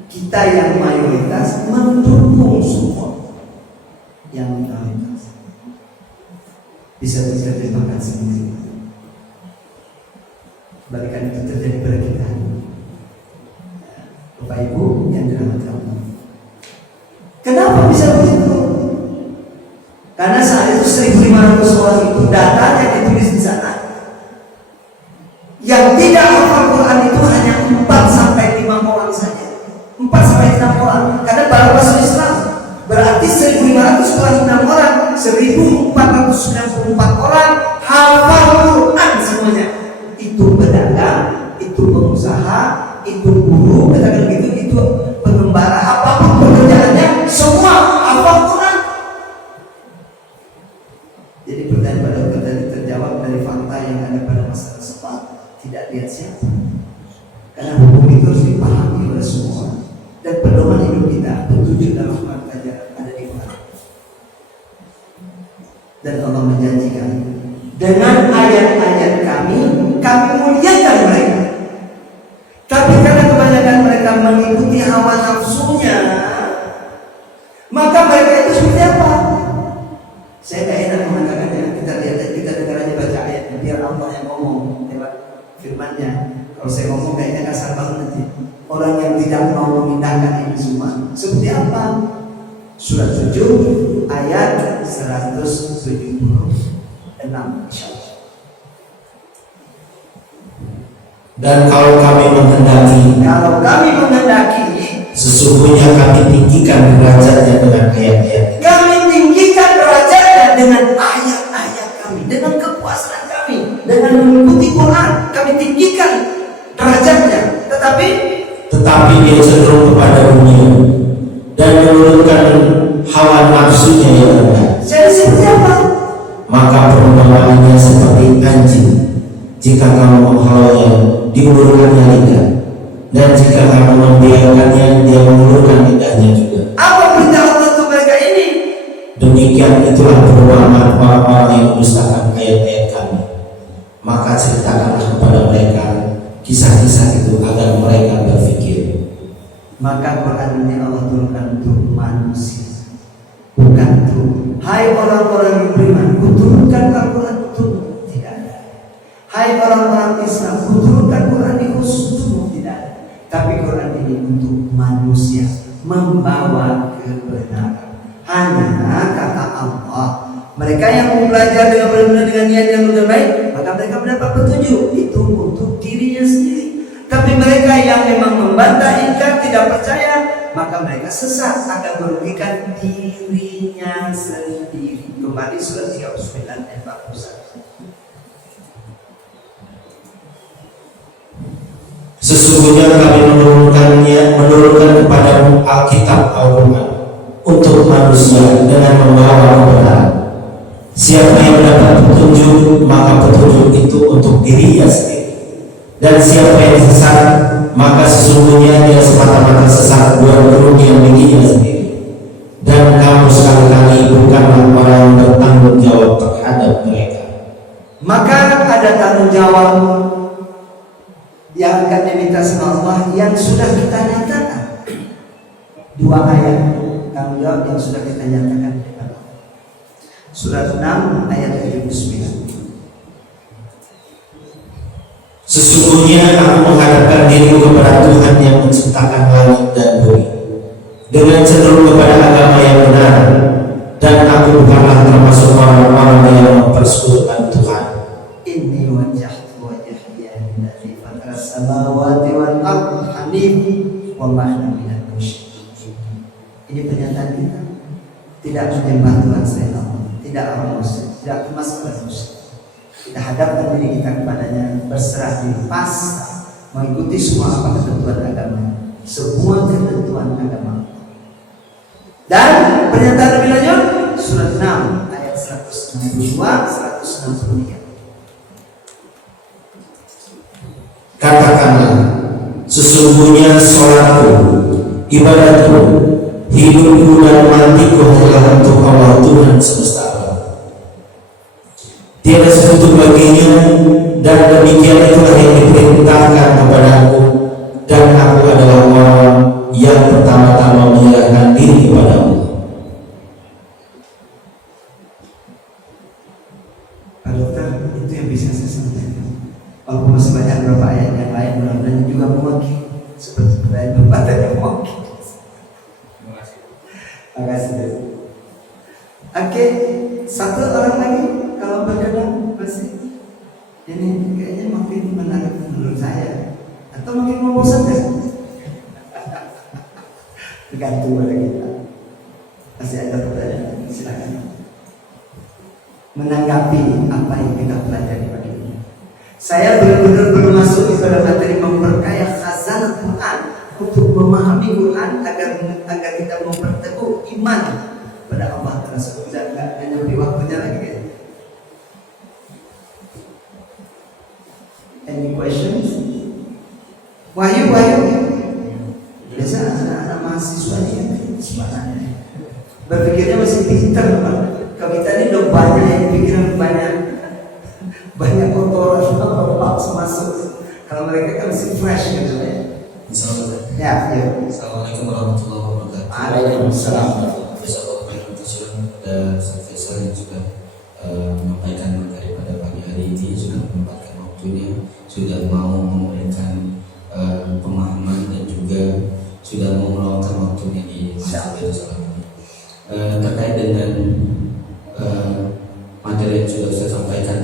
Kita yang mayoritas mendukung semua yang minoritas. Bisa terima kasih sendiri. Balikan itu terjadi pada kita. Bapak Ibu yang dirahmati Allah. Kenapa bisa begitu? Karena saat itu 1.500 orang itu datanya ditulis di sana. Yang tidak hafal Quran itu hanya 4 sampai 5 orang saja. 4 sampai 6 orang. Karena baru masuk Islam. Berarti 1.500 kurang 6 orang, 1.494 orang hafal Quran semuanya. Itu pedagang, itu pengusaha, itu guru, katakan gitu, itu pengembara, apapun pekerjaannya, semua hafal Quran. Jadi pertanyaan pada tadi terjawab dari fakta yang ada pada masa tersebut. Tidak lihat siapa. Karena hukum itu harus dipahami oleh semua orang. Dan pedoman hidup kita petunjuk dalam ajaran ada di Quran. Dan Allah menjanjikan, dengan ayat-ayat kami muliakan mereka. Tapi karena kebanyakan mereka mengikuti hawa nafsunya, maka mereka itu seperti apa? Saya tidak enak mengatakannya. Kita lihat, kita dengar aja baca ayatnya, biar Allah yang ngomong lewat firman-Nya. Kalau saya ngomong kayaknya kasar banget nanti. Orang yang tidak mau memindahkan ini semua seperti apa? Surat 7 ayat 176, insyaallah. Dan kalau kami menghendaki, sesungguhnya kami tinggikan derajatnya dengan ayat-ayat. Kami tinggikan derajatnya dengan ayat-ayat kami, dengan kekuasaan kami, dengan mengikuti Quran, kami tinggikan derajatnya. Tetapi dia cenderung kepada dunia dan menurunkan hawa nafsunya yang rendah. Jadi seperti apa? Maka perumpamaannya seperti anjing. Jika kamu menghawanya, diulurkannya lidah, dan jika kamu membiarkannya, dia mengulurkan lidahnya juga. Apa perintah Allah untuk mereka ini? Demikian itulah perumpamaan orang-orang yang mendustakan ayat-ayat kami. Maka ceritakanlah kepada mereka kisah-kisah itu agar mereka berpikir. Maka Quran ini Allah turunkan untuk manusia. Hai orang-orang yang beriman, kuturunkan Al-Quran untukmu. Tidak ada. Hai orang-orang Islam, kuturunkan Quran ini khusus untukmu. Tidak ada. Tapi Quran ini untuk manusia, membawa kebenaran. Hanya kata Allah, mereka yang belajar dengan benar-benar dengan niat yang lebih baik, maka mereka mendapat petunjuk. Itu untuk dirinya sendiri. Tapi mereka yang memang membantah, ingkar, tidak percaya, maka mereka sesat, akan merugikan dirinya sendiri. Kembali surat 39 ayat 41. Sesungguhnya kami menurunkan kepadamu Alkitab Al-Quran untuk manusia dengan membawa kebenaran. Siapa yang mendapat petunjuk, maka petunjuk itu untuk dirinya sendiri. Dan siapa yang sesat, maka sesungguhnya dia semata-mata sesat buat merugikan dirinya sendiri. Dan kamu sekali-kali bukanlah orang yang bertanggung jawab terhadap mereka. Maka ada tanggung jawab yang akan diminta sama Allah yang sudah kita nyatakan. 2 ayat tanggung jawab yang sudah kita nyatakan. Surat 6 ayat 79. Sesungguhnya aku menghadapkan diriku kepada Tuhan yang menciptakan langit dan bumi dengan cenderung kepada agama yang benar, dan aku bukanlah termasuk orang-orang yang mempersekutukan Tuhan. Inni wajjahtu wajhiya lillazi fatara samawati wal ardi hanif wa ma ana minal musyrikin. Ini pernyataan kita. Tidak menyembah Tuhan selain Allah, tidak orang musyrik, tidak termasuk orang musyrik. Kita hadapkan diri kita kepadanya, berserah diri, pasrah, mengikuti semua apa ketentuan agama, semua ketentuan agama. Dan pernyataan lebih lanjut, surat 6 ayat 162 163. Katakanlah, sesungguhnya sholatku, ibadatku, hidupku dan matiku adalah untuk Allah Tuhan semesta alam. Tiada sekutu baginya, dan demikian itulah yang diperintahkan kepadaku, dan aku adalah orang yang pertama-tama menyerahkan diri kepada Allah. Pak Dokter, itu yang bisa saya sampaikan. Walaupun masih banyak beberapa ayat yang lain, mudah-mudahan juga mewakili seperti ayat Bapak yang mewakili. Terima kasih. Terima kasih. Oke, satu orang lagi kalau berkenan masih ini kayaknya makin menarik menurut saya, atau makin membosankan. Tergantung pada kita. Masih ada pertanyaan, silakan. Menanggapi apa yang kita pelajari pagi ini. Saya benar-benar belum masuk kepada materi memperkaya khazanah Quran untuk memahami Quran agar kita memperteguh iman pada Allah Taala. Sudah enggak nyampe waktunya lagi kan? Any questions? Wahyu. Biasa anak-anak mahasiswa ini sebenarnya berpikirnya masih pintar, Pak. Kami tadi udah banyak yang pikiran banyak kotoran apa masuk. Kalau mereka kan masih fresh gitu ya. Ya. Assalamualaikum warahmatullahi wabarakatuh. Waalaikumsalam. Besok dan saya juga menyampaikan materi pada pagi hari ini, sudah menyempatkan waktunya, sudah mau memberikan pemahaman, dan juga sudah mau meluangkan waktunya di Masjid Yerusalem ini. Terkait dengan materi yang sudah saya sampaikan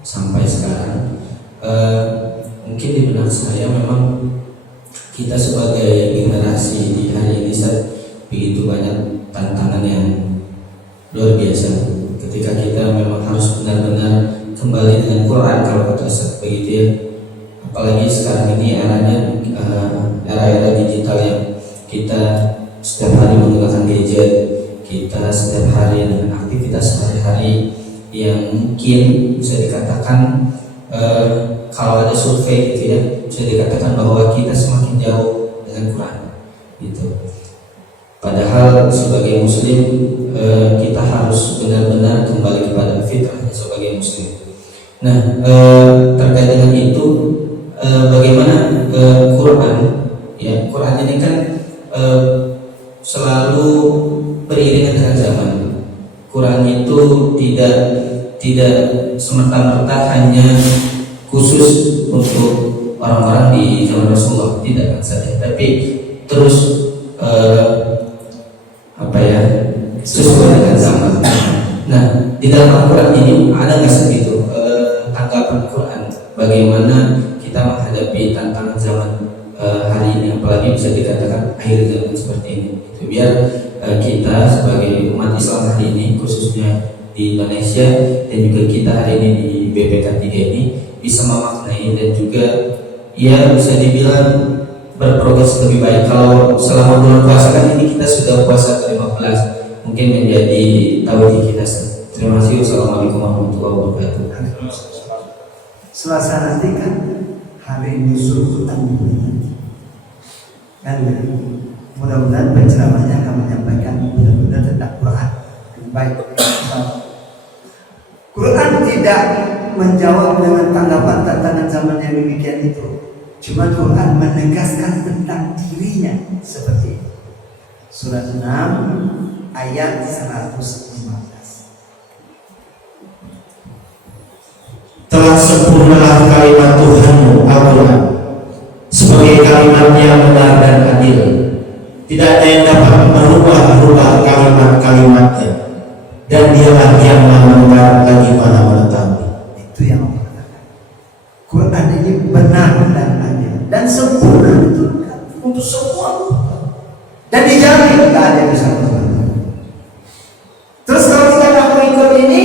sampai sekarang, mungkin di benak saya memang kita sebagai generasi di hari ini begitu banyak tantangan yang luar biasa ketika kita memang harus benar-benar kembali dengan Quran kalau kata Ustaz begitu ya. Apalagi sekarang ini eranya era digital yang kita setiap hari menggunakan gadget, kita setiap hari dengan aktivitas sehari-hari yang mungkin bisa dikatakan kalau ada survei gitu ya, bisa dikatakan bahwa kita semakin jauh dengan Quran gitu. Padahal sebagai muslim kita harus benar-benar kembali kepada fitrahnya sebagai muslim. Nah, terkait dengan itu bagaimana Quran ya, Quran ini kan selalu beriringan dengan zaman. tidak semata-mata hanya khusus untuk orang-orang di zaman Rasulullah, tidak saja, tapi terus sesuai dengan zaman. Nah, di dalam Al-Quran ini ada nggak segitu tanggapan Quran bagaimana kita menghadapi tantangan zaman hari ini, apalagi bisa dikatakan akhir zaman seperti ini. Itu biar kita sebagai umat Islam hari ini, khususnya di Indonesia dan juga kita hari ini di BPK 3 ini bisa memaknai dan juga ya bisa dibilang berprogres lebih baik. Kalau selama bulan puasa kan ini kita sudah puasa ke-15, mungkin menjadi tauhid kita. Terima kasih. Wassalamualaikum warahmatullahi wabarakatuh. Selasa nanti kan hari nuzul Quran kan, mudah-mudahan penceramahnya akan menyampaikan benar-benar tentang Quran yang baik. Quran tidak menjawab dengan tanggapan tantangan zaman yang demikian itu. Cuma Quran menegaskan tentang dirinya seperti itu. Surat 6 ayat 115. Telah sempurnalah kalimat Tuhanmu Al-Quran sebagai kalimat yang benar dan adil. Tidak ada yang dapat merubah kalimat-kalimatnya, dan dialah yang maha mendengar lagi maha mengetahui. Itu yang Allah katakan. Quran ini benar dan adil dan sempurna diturunkan untuk semua, dan dijamin tidak ada yang bisa berubah. Terus kalau kita tidak mengikut ini,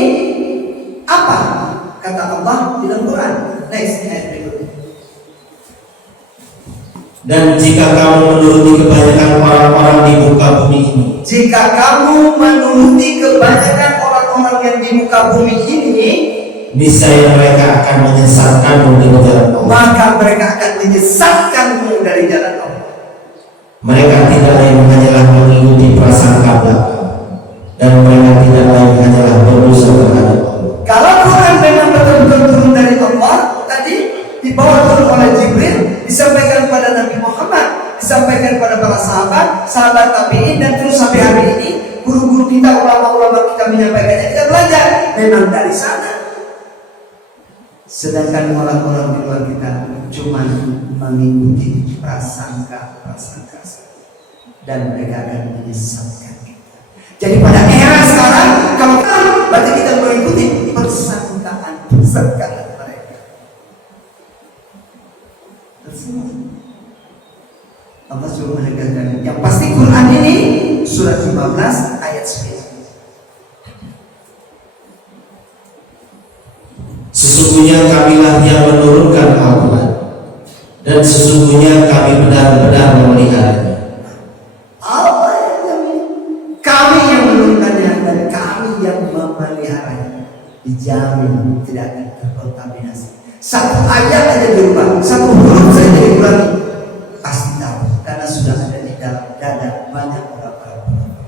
apa kata Allah di dalam Quran? Next ayat berikutnya. Dan jika kamu menuruti kebanyakan orang-orang di muka bumi ini, jika kamu menuruti kebanyakan orang-orang yang di muka bumi ini, niscaya mereka akan menyesatkanmu dari jalan Allah. maka mereka akan menyesatkanmu dari jalan Allah. Mereka tidak lain hanyalah mengikuti prasangka belaka, dan mereka tidak lain hanyalah berdosa terhadap Allah. Kalau Quran memang betul-betul turun dari Allah, tadi dibawa turun oleh Jibril, disampaikan pada Nabi Muhammad, disampaikan pada para sahabat tabi'in, dan terus sampai hari ini guru-guru kita, ulama-ulama kita menyampaikannya, kita belajar memang dari sana. Sedangkan orang-orang di luar kita cuma mengikuti prasangka dan mereka akan menyesatkan kita. Jadi pada era sekarang, kalau berarti kita mengikuti persangkaan mereka. Allah suruh menegaskan. Yang pasti Quran ini surat 15 ayat 9. Sesungguhnya kamilah yang menurunkan Al-Quran, dan sesungguhnya kami benar-benar memeliharanya. Allah yang jamin, kami yang menurunkannya dan kami yang memeliharanya. Dijamin tidak akan terkontaminasi. Satu ayat aja dirubah, satu huruf saja dikurangi, pasti tahu, karena sudah ada di dalam dada banyak orang-orang.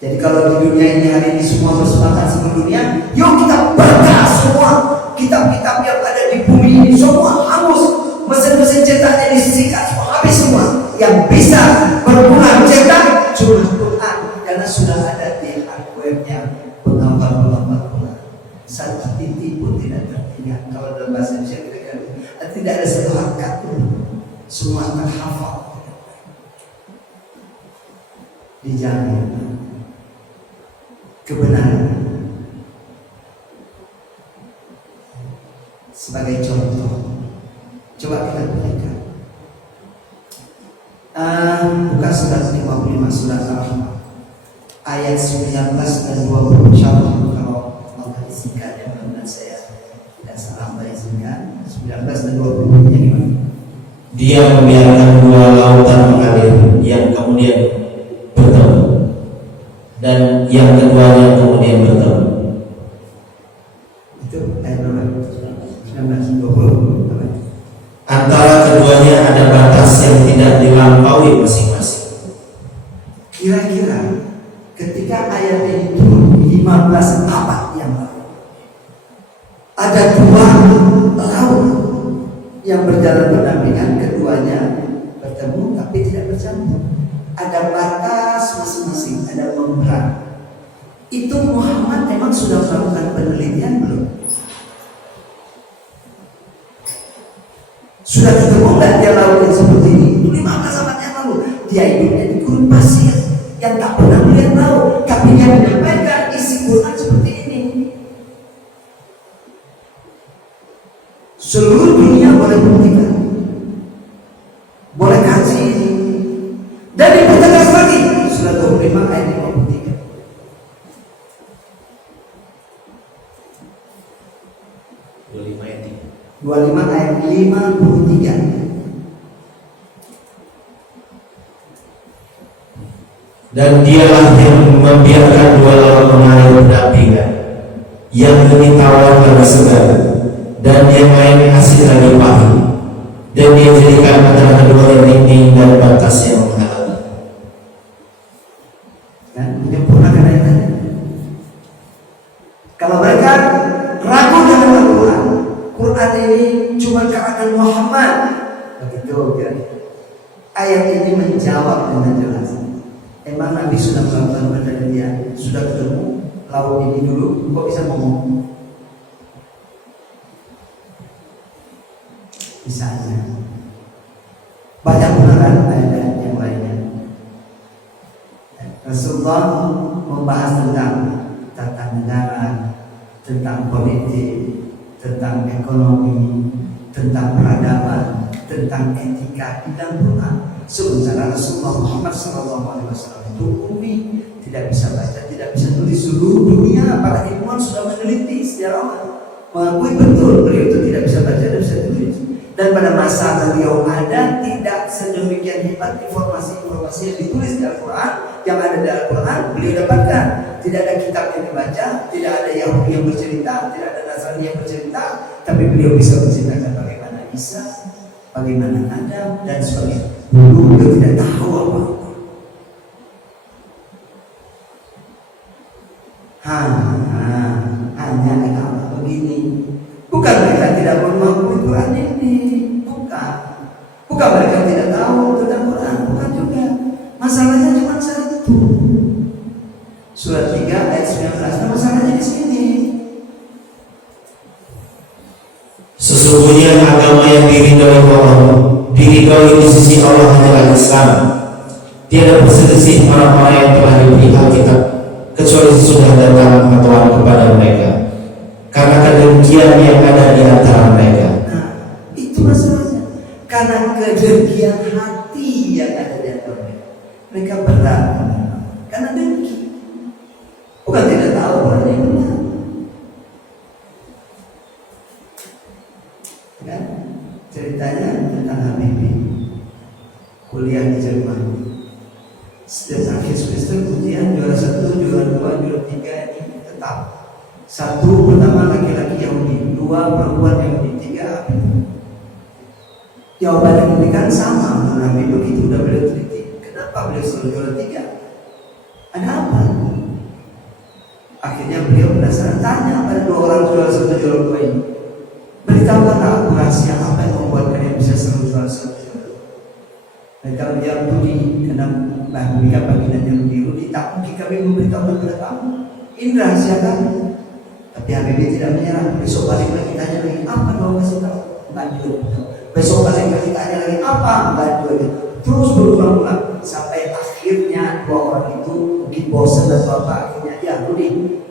Jadi kalau di dunia ini hari ini semua bersepakat seluruh dunia, yuk kita baca semua kitab-kitab yang ada di bumi ini, semua hangus, mesin-mesin cetaknya disikat semua, habis semua. Yang bisa berkurang cetak cuma Quran, karena sudah ada di hardware-nya penghafal Quran. Satu titik pun tidak tertinggal. Kalau dalam bahasa Indonesia kita kata tidak ada satu harakat pun, semua terhafal. Dijamin kebenaran. Sebagai contoh, coba kita perhatikan. Buka surat 55 surat Al-Rahman ayat 19 dan 20. Insyaallah kalau mau disingkat ya, mudah-mudahan saya tidak salah mengisingkan. 19 dan 20 nya gimana? Dia membiarkan dua lautan mengalir yang kemudian bertemu, dan yang keduanya kemudian bertemu. Itu ayat berapa? 19, 20. Antara keduanya ada batas yang tidak dilampaui masing-masing. Kira-kira ketika ayat ini turun 15 abad yang lalu, ada dua laut yang berjalan berdampingan, keduanya bertemu tapi tidak bercampur. Ada batas masing-masing, ada membran. Itu Muhammad dan Sudah ketemu nggak dia laut yang seperti ini? 15 abad yang lalu dia hidupnya di gurun pasir yang tak pernah melihat laut, tapi dia menyampaikan isi Quran seperti ini. Seluruh dunia boleh buktikan, boleh kaji ini. Dan dipertegas lagi surat 25 ayat 53. 25 ayat 53. Dan dialah yang membiarkan dua lawan mengalir berdampingan, yang ini tawar lagi segar, dan yang lain asin lagi pahit, dan dia jadikan antara keduanya dinding dan batas yang menghalangi. Dan menyempurnakan ayat tadi. Kalau mereka ragu dengan Al-Quran, Quran ini cuma karangan Muhammad, begitu kira-kira. Ayat ini menjawab dengan jelas. Emang Nabi sudah melakukan penelitian, sudah ketemu laut ini dulu, kok bisa ngomong? Misalnya banyak beneran ayat yang lainnya. Rasulullah membahas tentang tata negara, tentang politik, tentang ekonomi, tentang peradaban, tentang etika di dalam Quran. Sementara Rasulullah Muhammad SAW itu ummi, tidak bisa baca, tidak bisa tulis. Seluruh dunia para ilmuwan sudah meneliti sejarawan, mengakui betul beliau itu tidak bisa baca, tidak bisa tulis. Dan pada masa beliau ada, tidak sedemikian hebat informasi-informasi yang ditulis di Al-Quran, yang ada di Al-Quran beliau dapatkan. Tidak ada kitab yang dibaca, tidak ada Yahudi yang bercerita, tidak ada Nasrani yang bercerita, tapi beliau bisa menceritakan bagaimana Isa, bagaimana Adam, dan sebagainya. Dulu beliau tidak tahu apa-apa. Hanya kenapa begini? Bukan mereka tidak mengakui Quran ini, bukan mereka tidak tahu tentang Quran, bukan juga. Masalahnya cuma satu. Surat 3 ayat 19. Masalahnya di sini. Sesungguhnya agama yang diridhoi Allah, diridhoi di sisi Allah hanyalah Islam. Tiada perselisih orang-orang yang telah diberi Alkitab, kecuali sudah datang pengetahuan kepada mereka, karena kedengkian yang ada di antara mereka. Nah, itu masalahnya. Karena kedengkian hati yang ada di antara mereka. Mereka berat karena dengki. Bukan tidak tahu Quran yang benar. Kan? Ceritanya tentang Habibie kuliah di Jerman. Setiap akhir semester ujian juara 1, juara 2, juara 3 ini tetap. 1 pertama laki-laki Yahudi, 2 perempuan Yahudi, 3 jawaban yang diberikan sama. Nabi begitu udah beliau teliti. Kenapa beliau selalu juara 3? Ada apa? Akhirnya beliau penasaran, tanya pada 2 orang juara 1, juara 2 ini. Beritahukan aku rahasia apa yang membuat kalian bisa selalu juara 1, juara 2. Mereka menjawab, Rudi, karena mereka bagian Yahudi. Rudi, tak mungkin kami memberitahukan kepada kamu. Ini rahasia kami. Tapi Habibie tidak menyerah. Besok balik lagi tanya lagi, apa kau kasih tahu? Lanjut. Besok balik lagi tanya lagi, apa? Lanjut. Terus berulang-ulang sampai akhirnya 2 orang itu mungkin bosan dan bapak akhirnya, ya Rudi,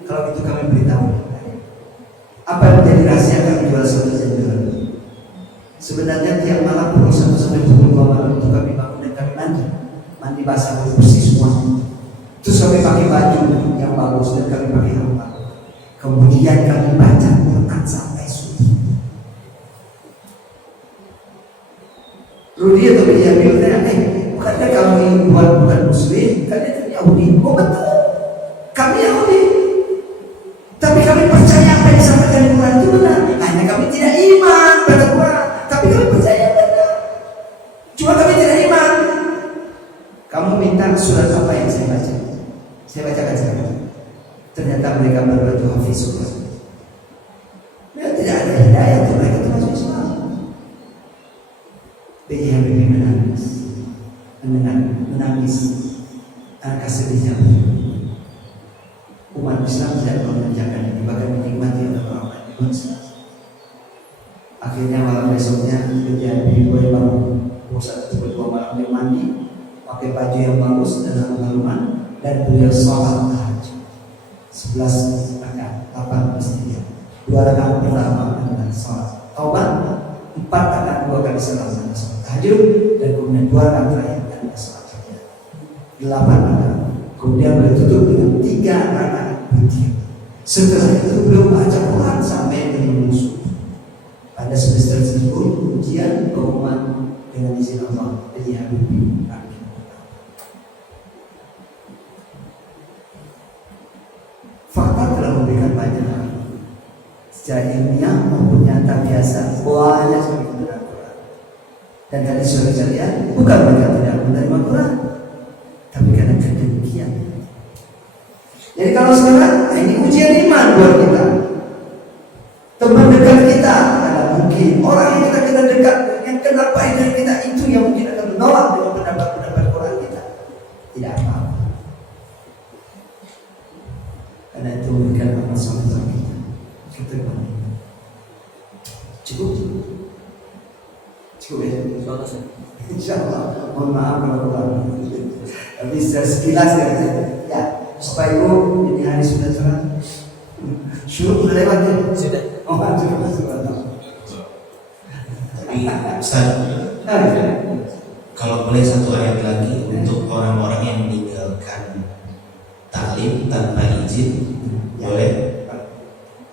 kalau itu kami beritahu. Apa yang menjadi rahasia kami jual selesai dengan? Sebenarnya tiap malam pukul 1 sampai pukul 2 malam itu kami bangun dan kami mandi basah bersih semua. Terus kami pakai baju yang bagus dan kami pakai helm. Kemudian kami baca Quran sampai subuh. Rudi atau Benyamin bertanya, bukankah kami bukan Muslim? Kan itu Yahudi. Oh betul, kami Yahudi. Tapi kami percaya apa yang disampaikan di Quran itu benar. Hanya kami tidak iman pada Quran, tapi kami percaya benar. Cuma kami tidak iman. Kamu minta surat apa yang saya baca? Saya bacakan sekarang. Ternyata mereka berbatu hafiz Quran. Mereka tidak ada hidayah untuk mereka itu masuk Islam. B.J. Habibie menangis, angka sedihnya. Umat Islam tidak mengerjakan ini, bahkan dinikmati oleh orang-orang Islam. Akhirnya malam malam besoknya ketika Boy baru pusat tersebut 2 malam dia mandi pakai baju yang bagus dan harum-haruman dan beliau sholat tahajud 11 rakaat 8 2 rakaat pertama adalah sholat taubat, 4 rakaat 2 kali salam adalah sholat tahajud dan kemudian 2 rakaat terakhir adalah sholat tahajud 8 rakaat. Kemudian beliau tutup dengan 3 rakaat witir. Setelah itu beliau baca Quran sampai dengan musuh. Pada semester tersebut ujian pengumuman dengan izin Allah dari Habibie. Fakta telah memberikan banyak hal secara ilmiah maupun nyata biasa banyak sekali kebenaran Quran. Dan dari suri kalian bukan mereka tidak menerima Quran, tapi karena kedengkian. Jadi kalau sekarang ini ujian iman buat kita. Teman dekat kita ada mungkin orang yang kita dekat yang kenal baik dari kita itu yang mungkin akan menolak dengan pendapat Quran kita. Tidak apa-apa. Karena itu memberikan amal soleh kita. Kita cukup ya. Insyaallah. Mohon maaf kalau kurang. Tapi sekilas ya. Supaya Ibu ini hari sudah cerah. Syuruk sudah lewat ya? Sudah. Oh, sudah. Tapi Ustaz, kalau boleh satu ayat lagi untuk orang-orang yang meninggalkan taklim tanpa izin, boleh?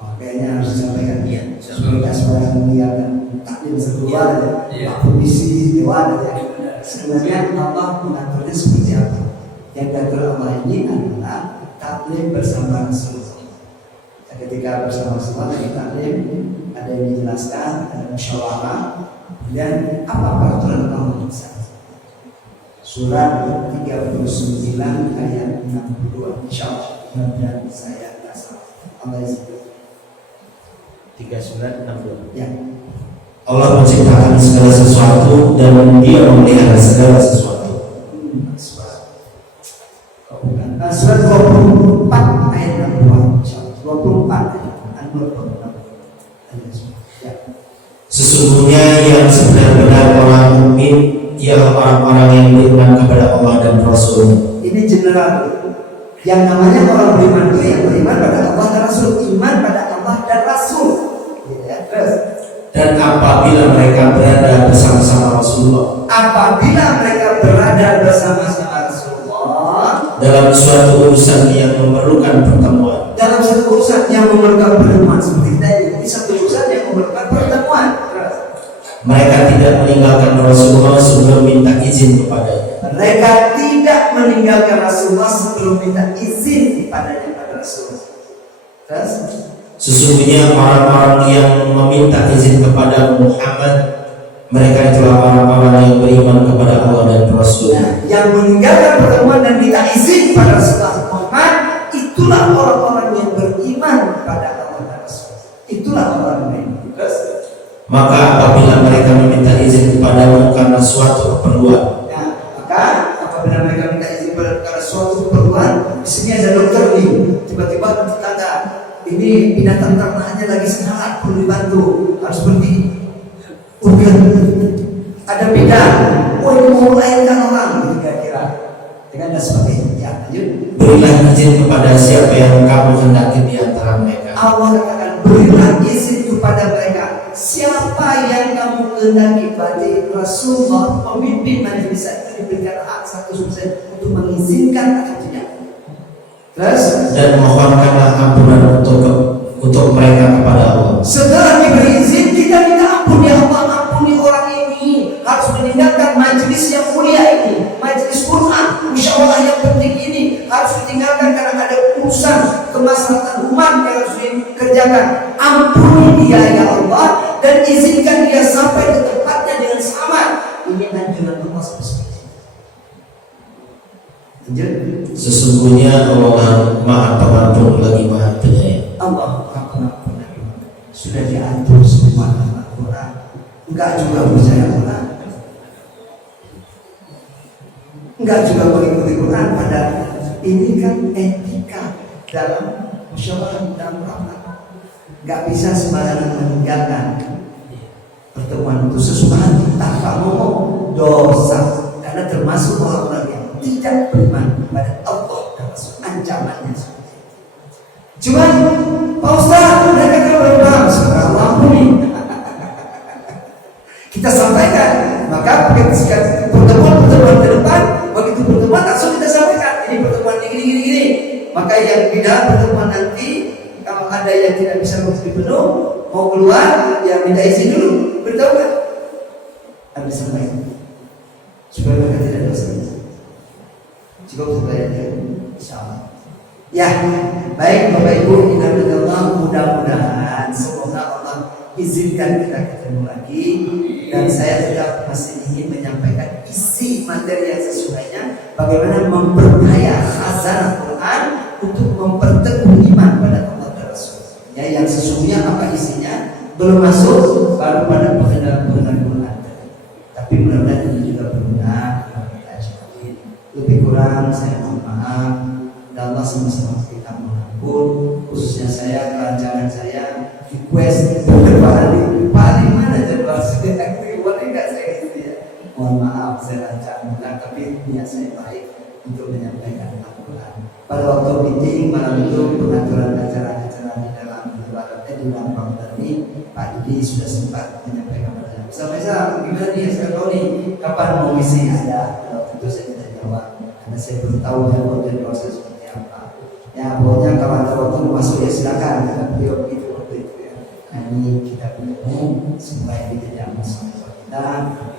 Oh, kayaknya harus disampaikan. Iya. Tidak semua meninggalkan taklim sekeluar ya. Kondisi dewan ya. Sebenarnya Allah mengaturnya seperti apa? Yang diatur Allah ini adalah taklim bersama Rasulullah. Ketika bersama-sama lagi taklim, ada yang dijelaskan, ada musyawarah, dan apa peraturan Allah di sana. Surat 39 ayat 62. Insyaallah dan saya tidak salah. Allah izin. 3962. Ya. Allah menciptakan segala sesuatu dan Dia memelihara segala sesuatu. Surat 24 ayat 62. 24 ayat 62. Sesungguhnya yang sebenar-benar orang mukmin ialah orang-orang yang beriman kepada Allah dan Rasul. Ini general. Yang namanya orang beriman itu yang beriman pada Allah dan Rasul, iman pada Allah dan Rasul. Ya, terus. Dan apabila mereka berada bersama-sama Rasulullah, dalam suatu urusan yang memerlukan pertemuan, seperti tadi, ini satu urusan yang memerlukan pertemuan. mereka tidak meninggalkan Rasulullah sebelum minta izin kepadanya. Mereka tidak meninggalkan Rasulullah sebelum minta izin kepadanya pada Rasulullah. Terus, sesungguhnya orang-orang yang meminta izin kepada Muhammad, mereka itulah orang-orang yang beriman kepada Allah dan Rasul. Yang meninggalkan pertemuan dan minta izin pada Rasulullah Muhammad, itulah orang-orang yang beriman kepada Allah dan Rasul. Itulah orang yang beriman. Maka apabila mereka meminta izin kepadamu karena suatu keperluan, maka apabila mereka minta izin karena suatu keperluan, di sini ada dokter nih, tiba-tiba tetangga ini binatang ternaknya lagi sekarat, perlu dibantu, harus pergi. Bukan ada bidang, ini mau melahirkan orang, kira-kira dengan dan sebagainya. Ya, lanjut. Berilah izin kepada siapa yang kamu hendaki di antara mereka. Allah katakan berilah izin kepada mereka siapa yang kamu kehendaki. Berarti Rasulullah pemimpin majelis itu diberikan hak 100% untuk mengizinkan atau tidak. Terus dan mohonkanlah ampunan untuk mereka kepada Allah. Setelah diberi izin, kita minta ampun, ya Allah, ampuni orang ini, harus meninggalkan majelis yang mulia ini, majelis Quran, musyawarah yang penting ini harus ditinggalkan karena ada urusan kemaslahatan umat yang harus dikerjakan. Ampuni dia ya Allah dan izinkan dia sampai ke tempatnya dengan selamat. Ini anjuran Allah seperti itu. Sesungguhnya Allah Maha Pengampun lagi Maha Penyayang. Allah Maha Pengampun lagi sudah diatur semua dalam Al-Quran. Enggak juga percaya Quran, enggak juga mengikuti Quran. Pada ini kan etika dalam musyawarah dalam rapat. Enggak bisa sembarangan meninggalkan. Pertemuan itu sesuatu tanpa ngomong dosa, karena termasuk orang-orang yang tidak beriman kepada Allah, termasuk ancamannya seperti itu. Cuman Pak Ustaz, mereka kan beriman, sekarang ampuni. Kita sampaikan, maka ketika pertemuan ke depan, begitu pertemuan langsung kita sampaikan, ini pertemuan gini. Maka yang di dalam pertemuan nanti, kalau ada yang tidak bisa mengikuti penuh, mau keluar, ya minta izin dulu, beritahu kan? Anda sampaikan supaya mereka tidak dosa. Cukup sebenarnya, insyaallah. Ya, baik Bapak Ibu, mudah-mudahan semoga Allah izinkan kita ketemu lagi, dan saya tetap masih ingin menyampaikan isi materi yang sesungguhnya, bagaimana memperkaya khazanah Quran untuk memperteguh iman pada Allah dan Rasul. Ya, yang sesungguhnya apa isinya belum masuk, baru pada pengenalan Quran. Tapi mudah-mudahan ini juga berguna kita sekali. Lebih kurang saya mohon maaf, dan Allah sama-sama kita mengampun, khususnya saya, kerancangan saya, request Pak Ali mana jadwal saya, boleh nggak saya gitu ya? Mohon maaf saya rancang, tapi niat saya baik untuk menyampaikan Al-Quran. Pada waktu meeting malam itu, pengaturan acara-acara di dalam ibaratnya di dalam bangunan ini, Pak Didi sudah sempat menyampaikan pada saya, gimana nih, saya tahu nih kapan mau misi ada. Tentu saya tidak jawab karena saya belum tahu jadwal saya seperti apa. Ya pokoknya kalau ada waktu masuk ya silakan, karena beliau begitu waktu itu ya. Nah ini kita bertemu supaya kita jangan masalah kita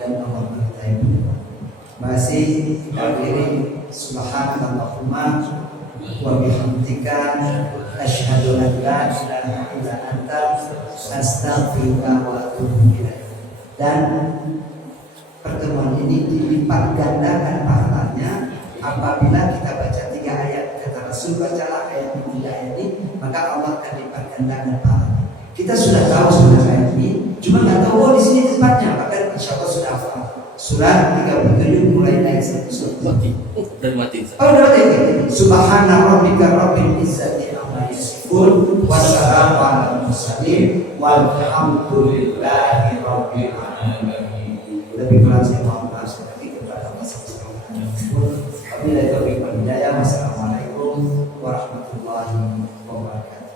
dan Allah kita yang berdoa. Terima kasih. Kita akhiri subhanallahumma wa bihamdika asyhadu an la ilaha illa anta astaghfiruka wa atubu ilaik. Dan pertemuan ini dilipat gandakan pahalanya apabila kita baca 3 ayat. Kata Rasul, bacalah ayat 3 ayat ini, maka Allah akan lipat gandakan pahalanya. Kita sudah tahu sudah ayat ini, cuma nggak tahu di sini tempatnya. Maka insya Allah sudah hafal. Surat 37 mulai ayat 1 Mati. Dan mati. Oh, udah mati. Subhana rabbika rabbil izzati amma yasifun wa salamun alal mursalin walhamdulillahi rabbil alamin. Lebih kurang saya mohon maaf sekali kepada Allah Subhanahu wa taala. Wabillahi taufiq wal hidayah. Wassalamualaikum warahmatullahi wabarakatuh.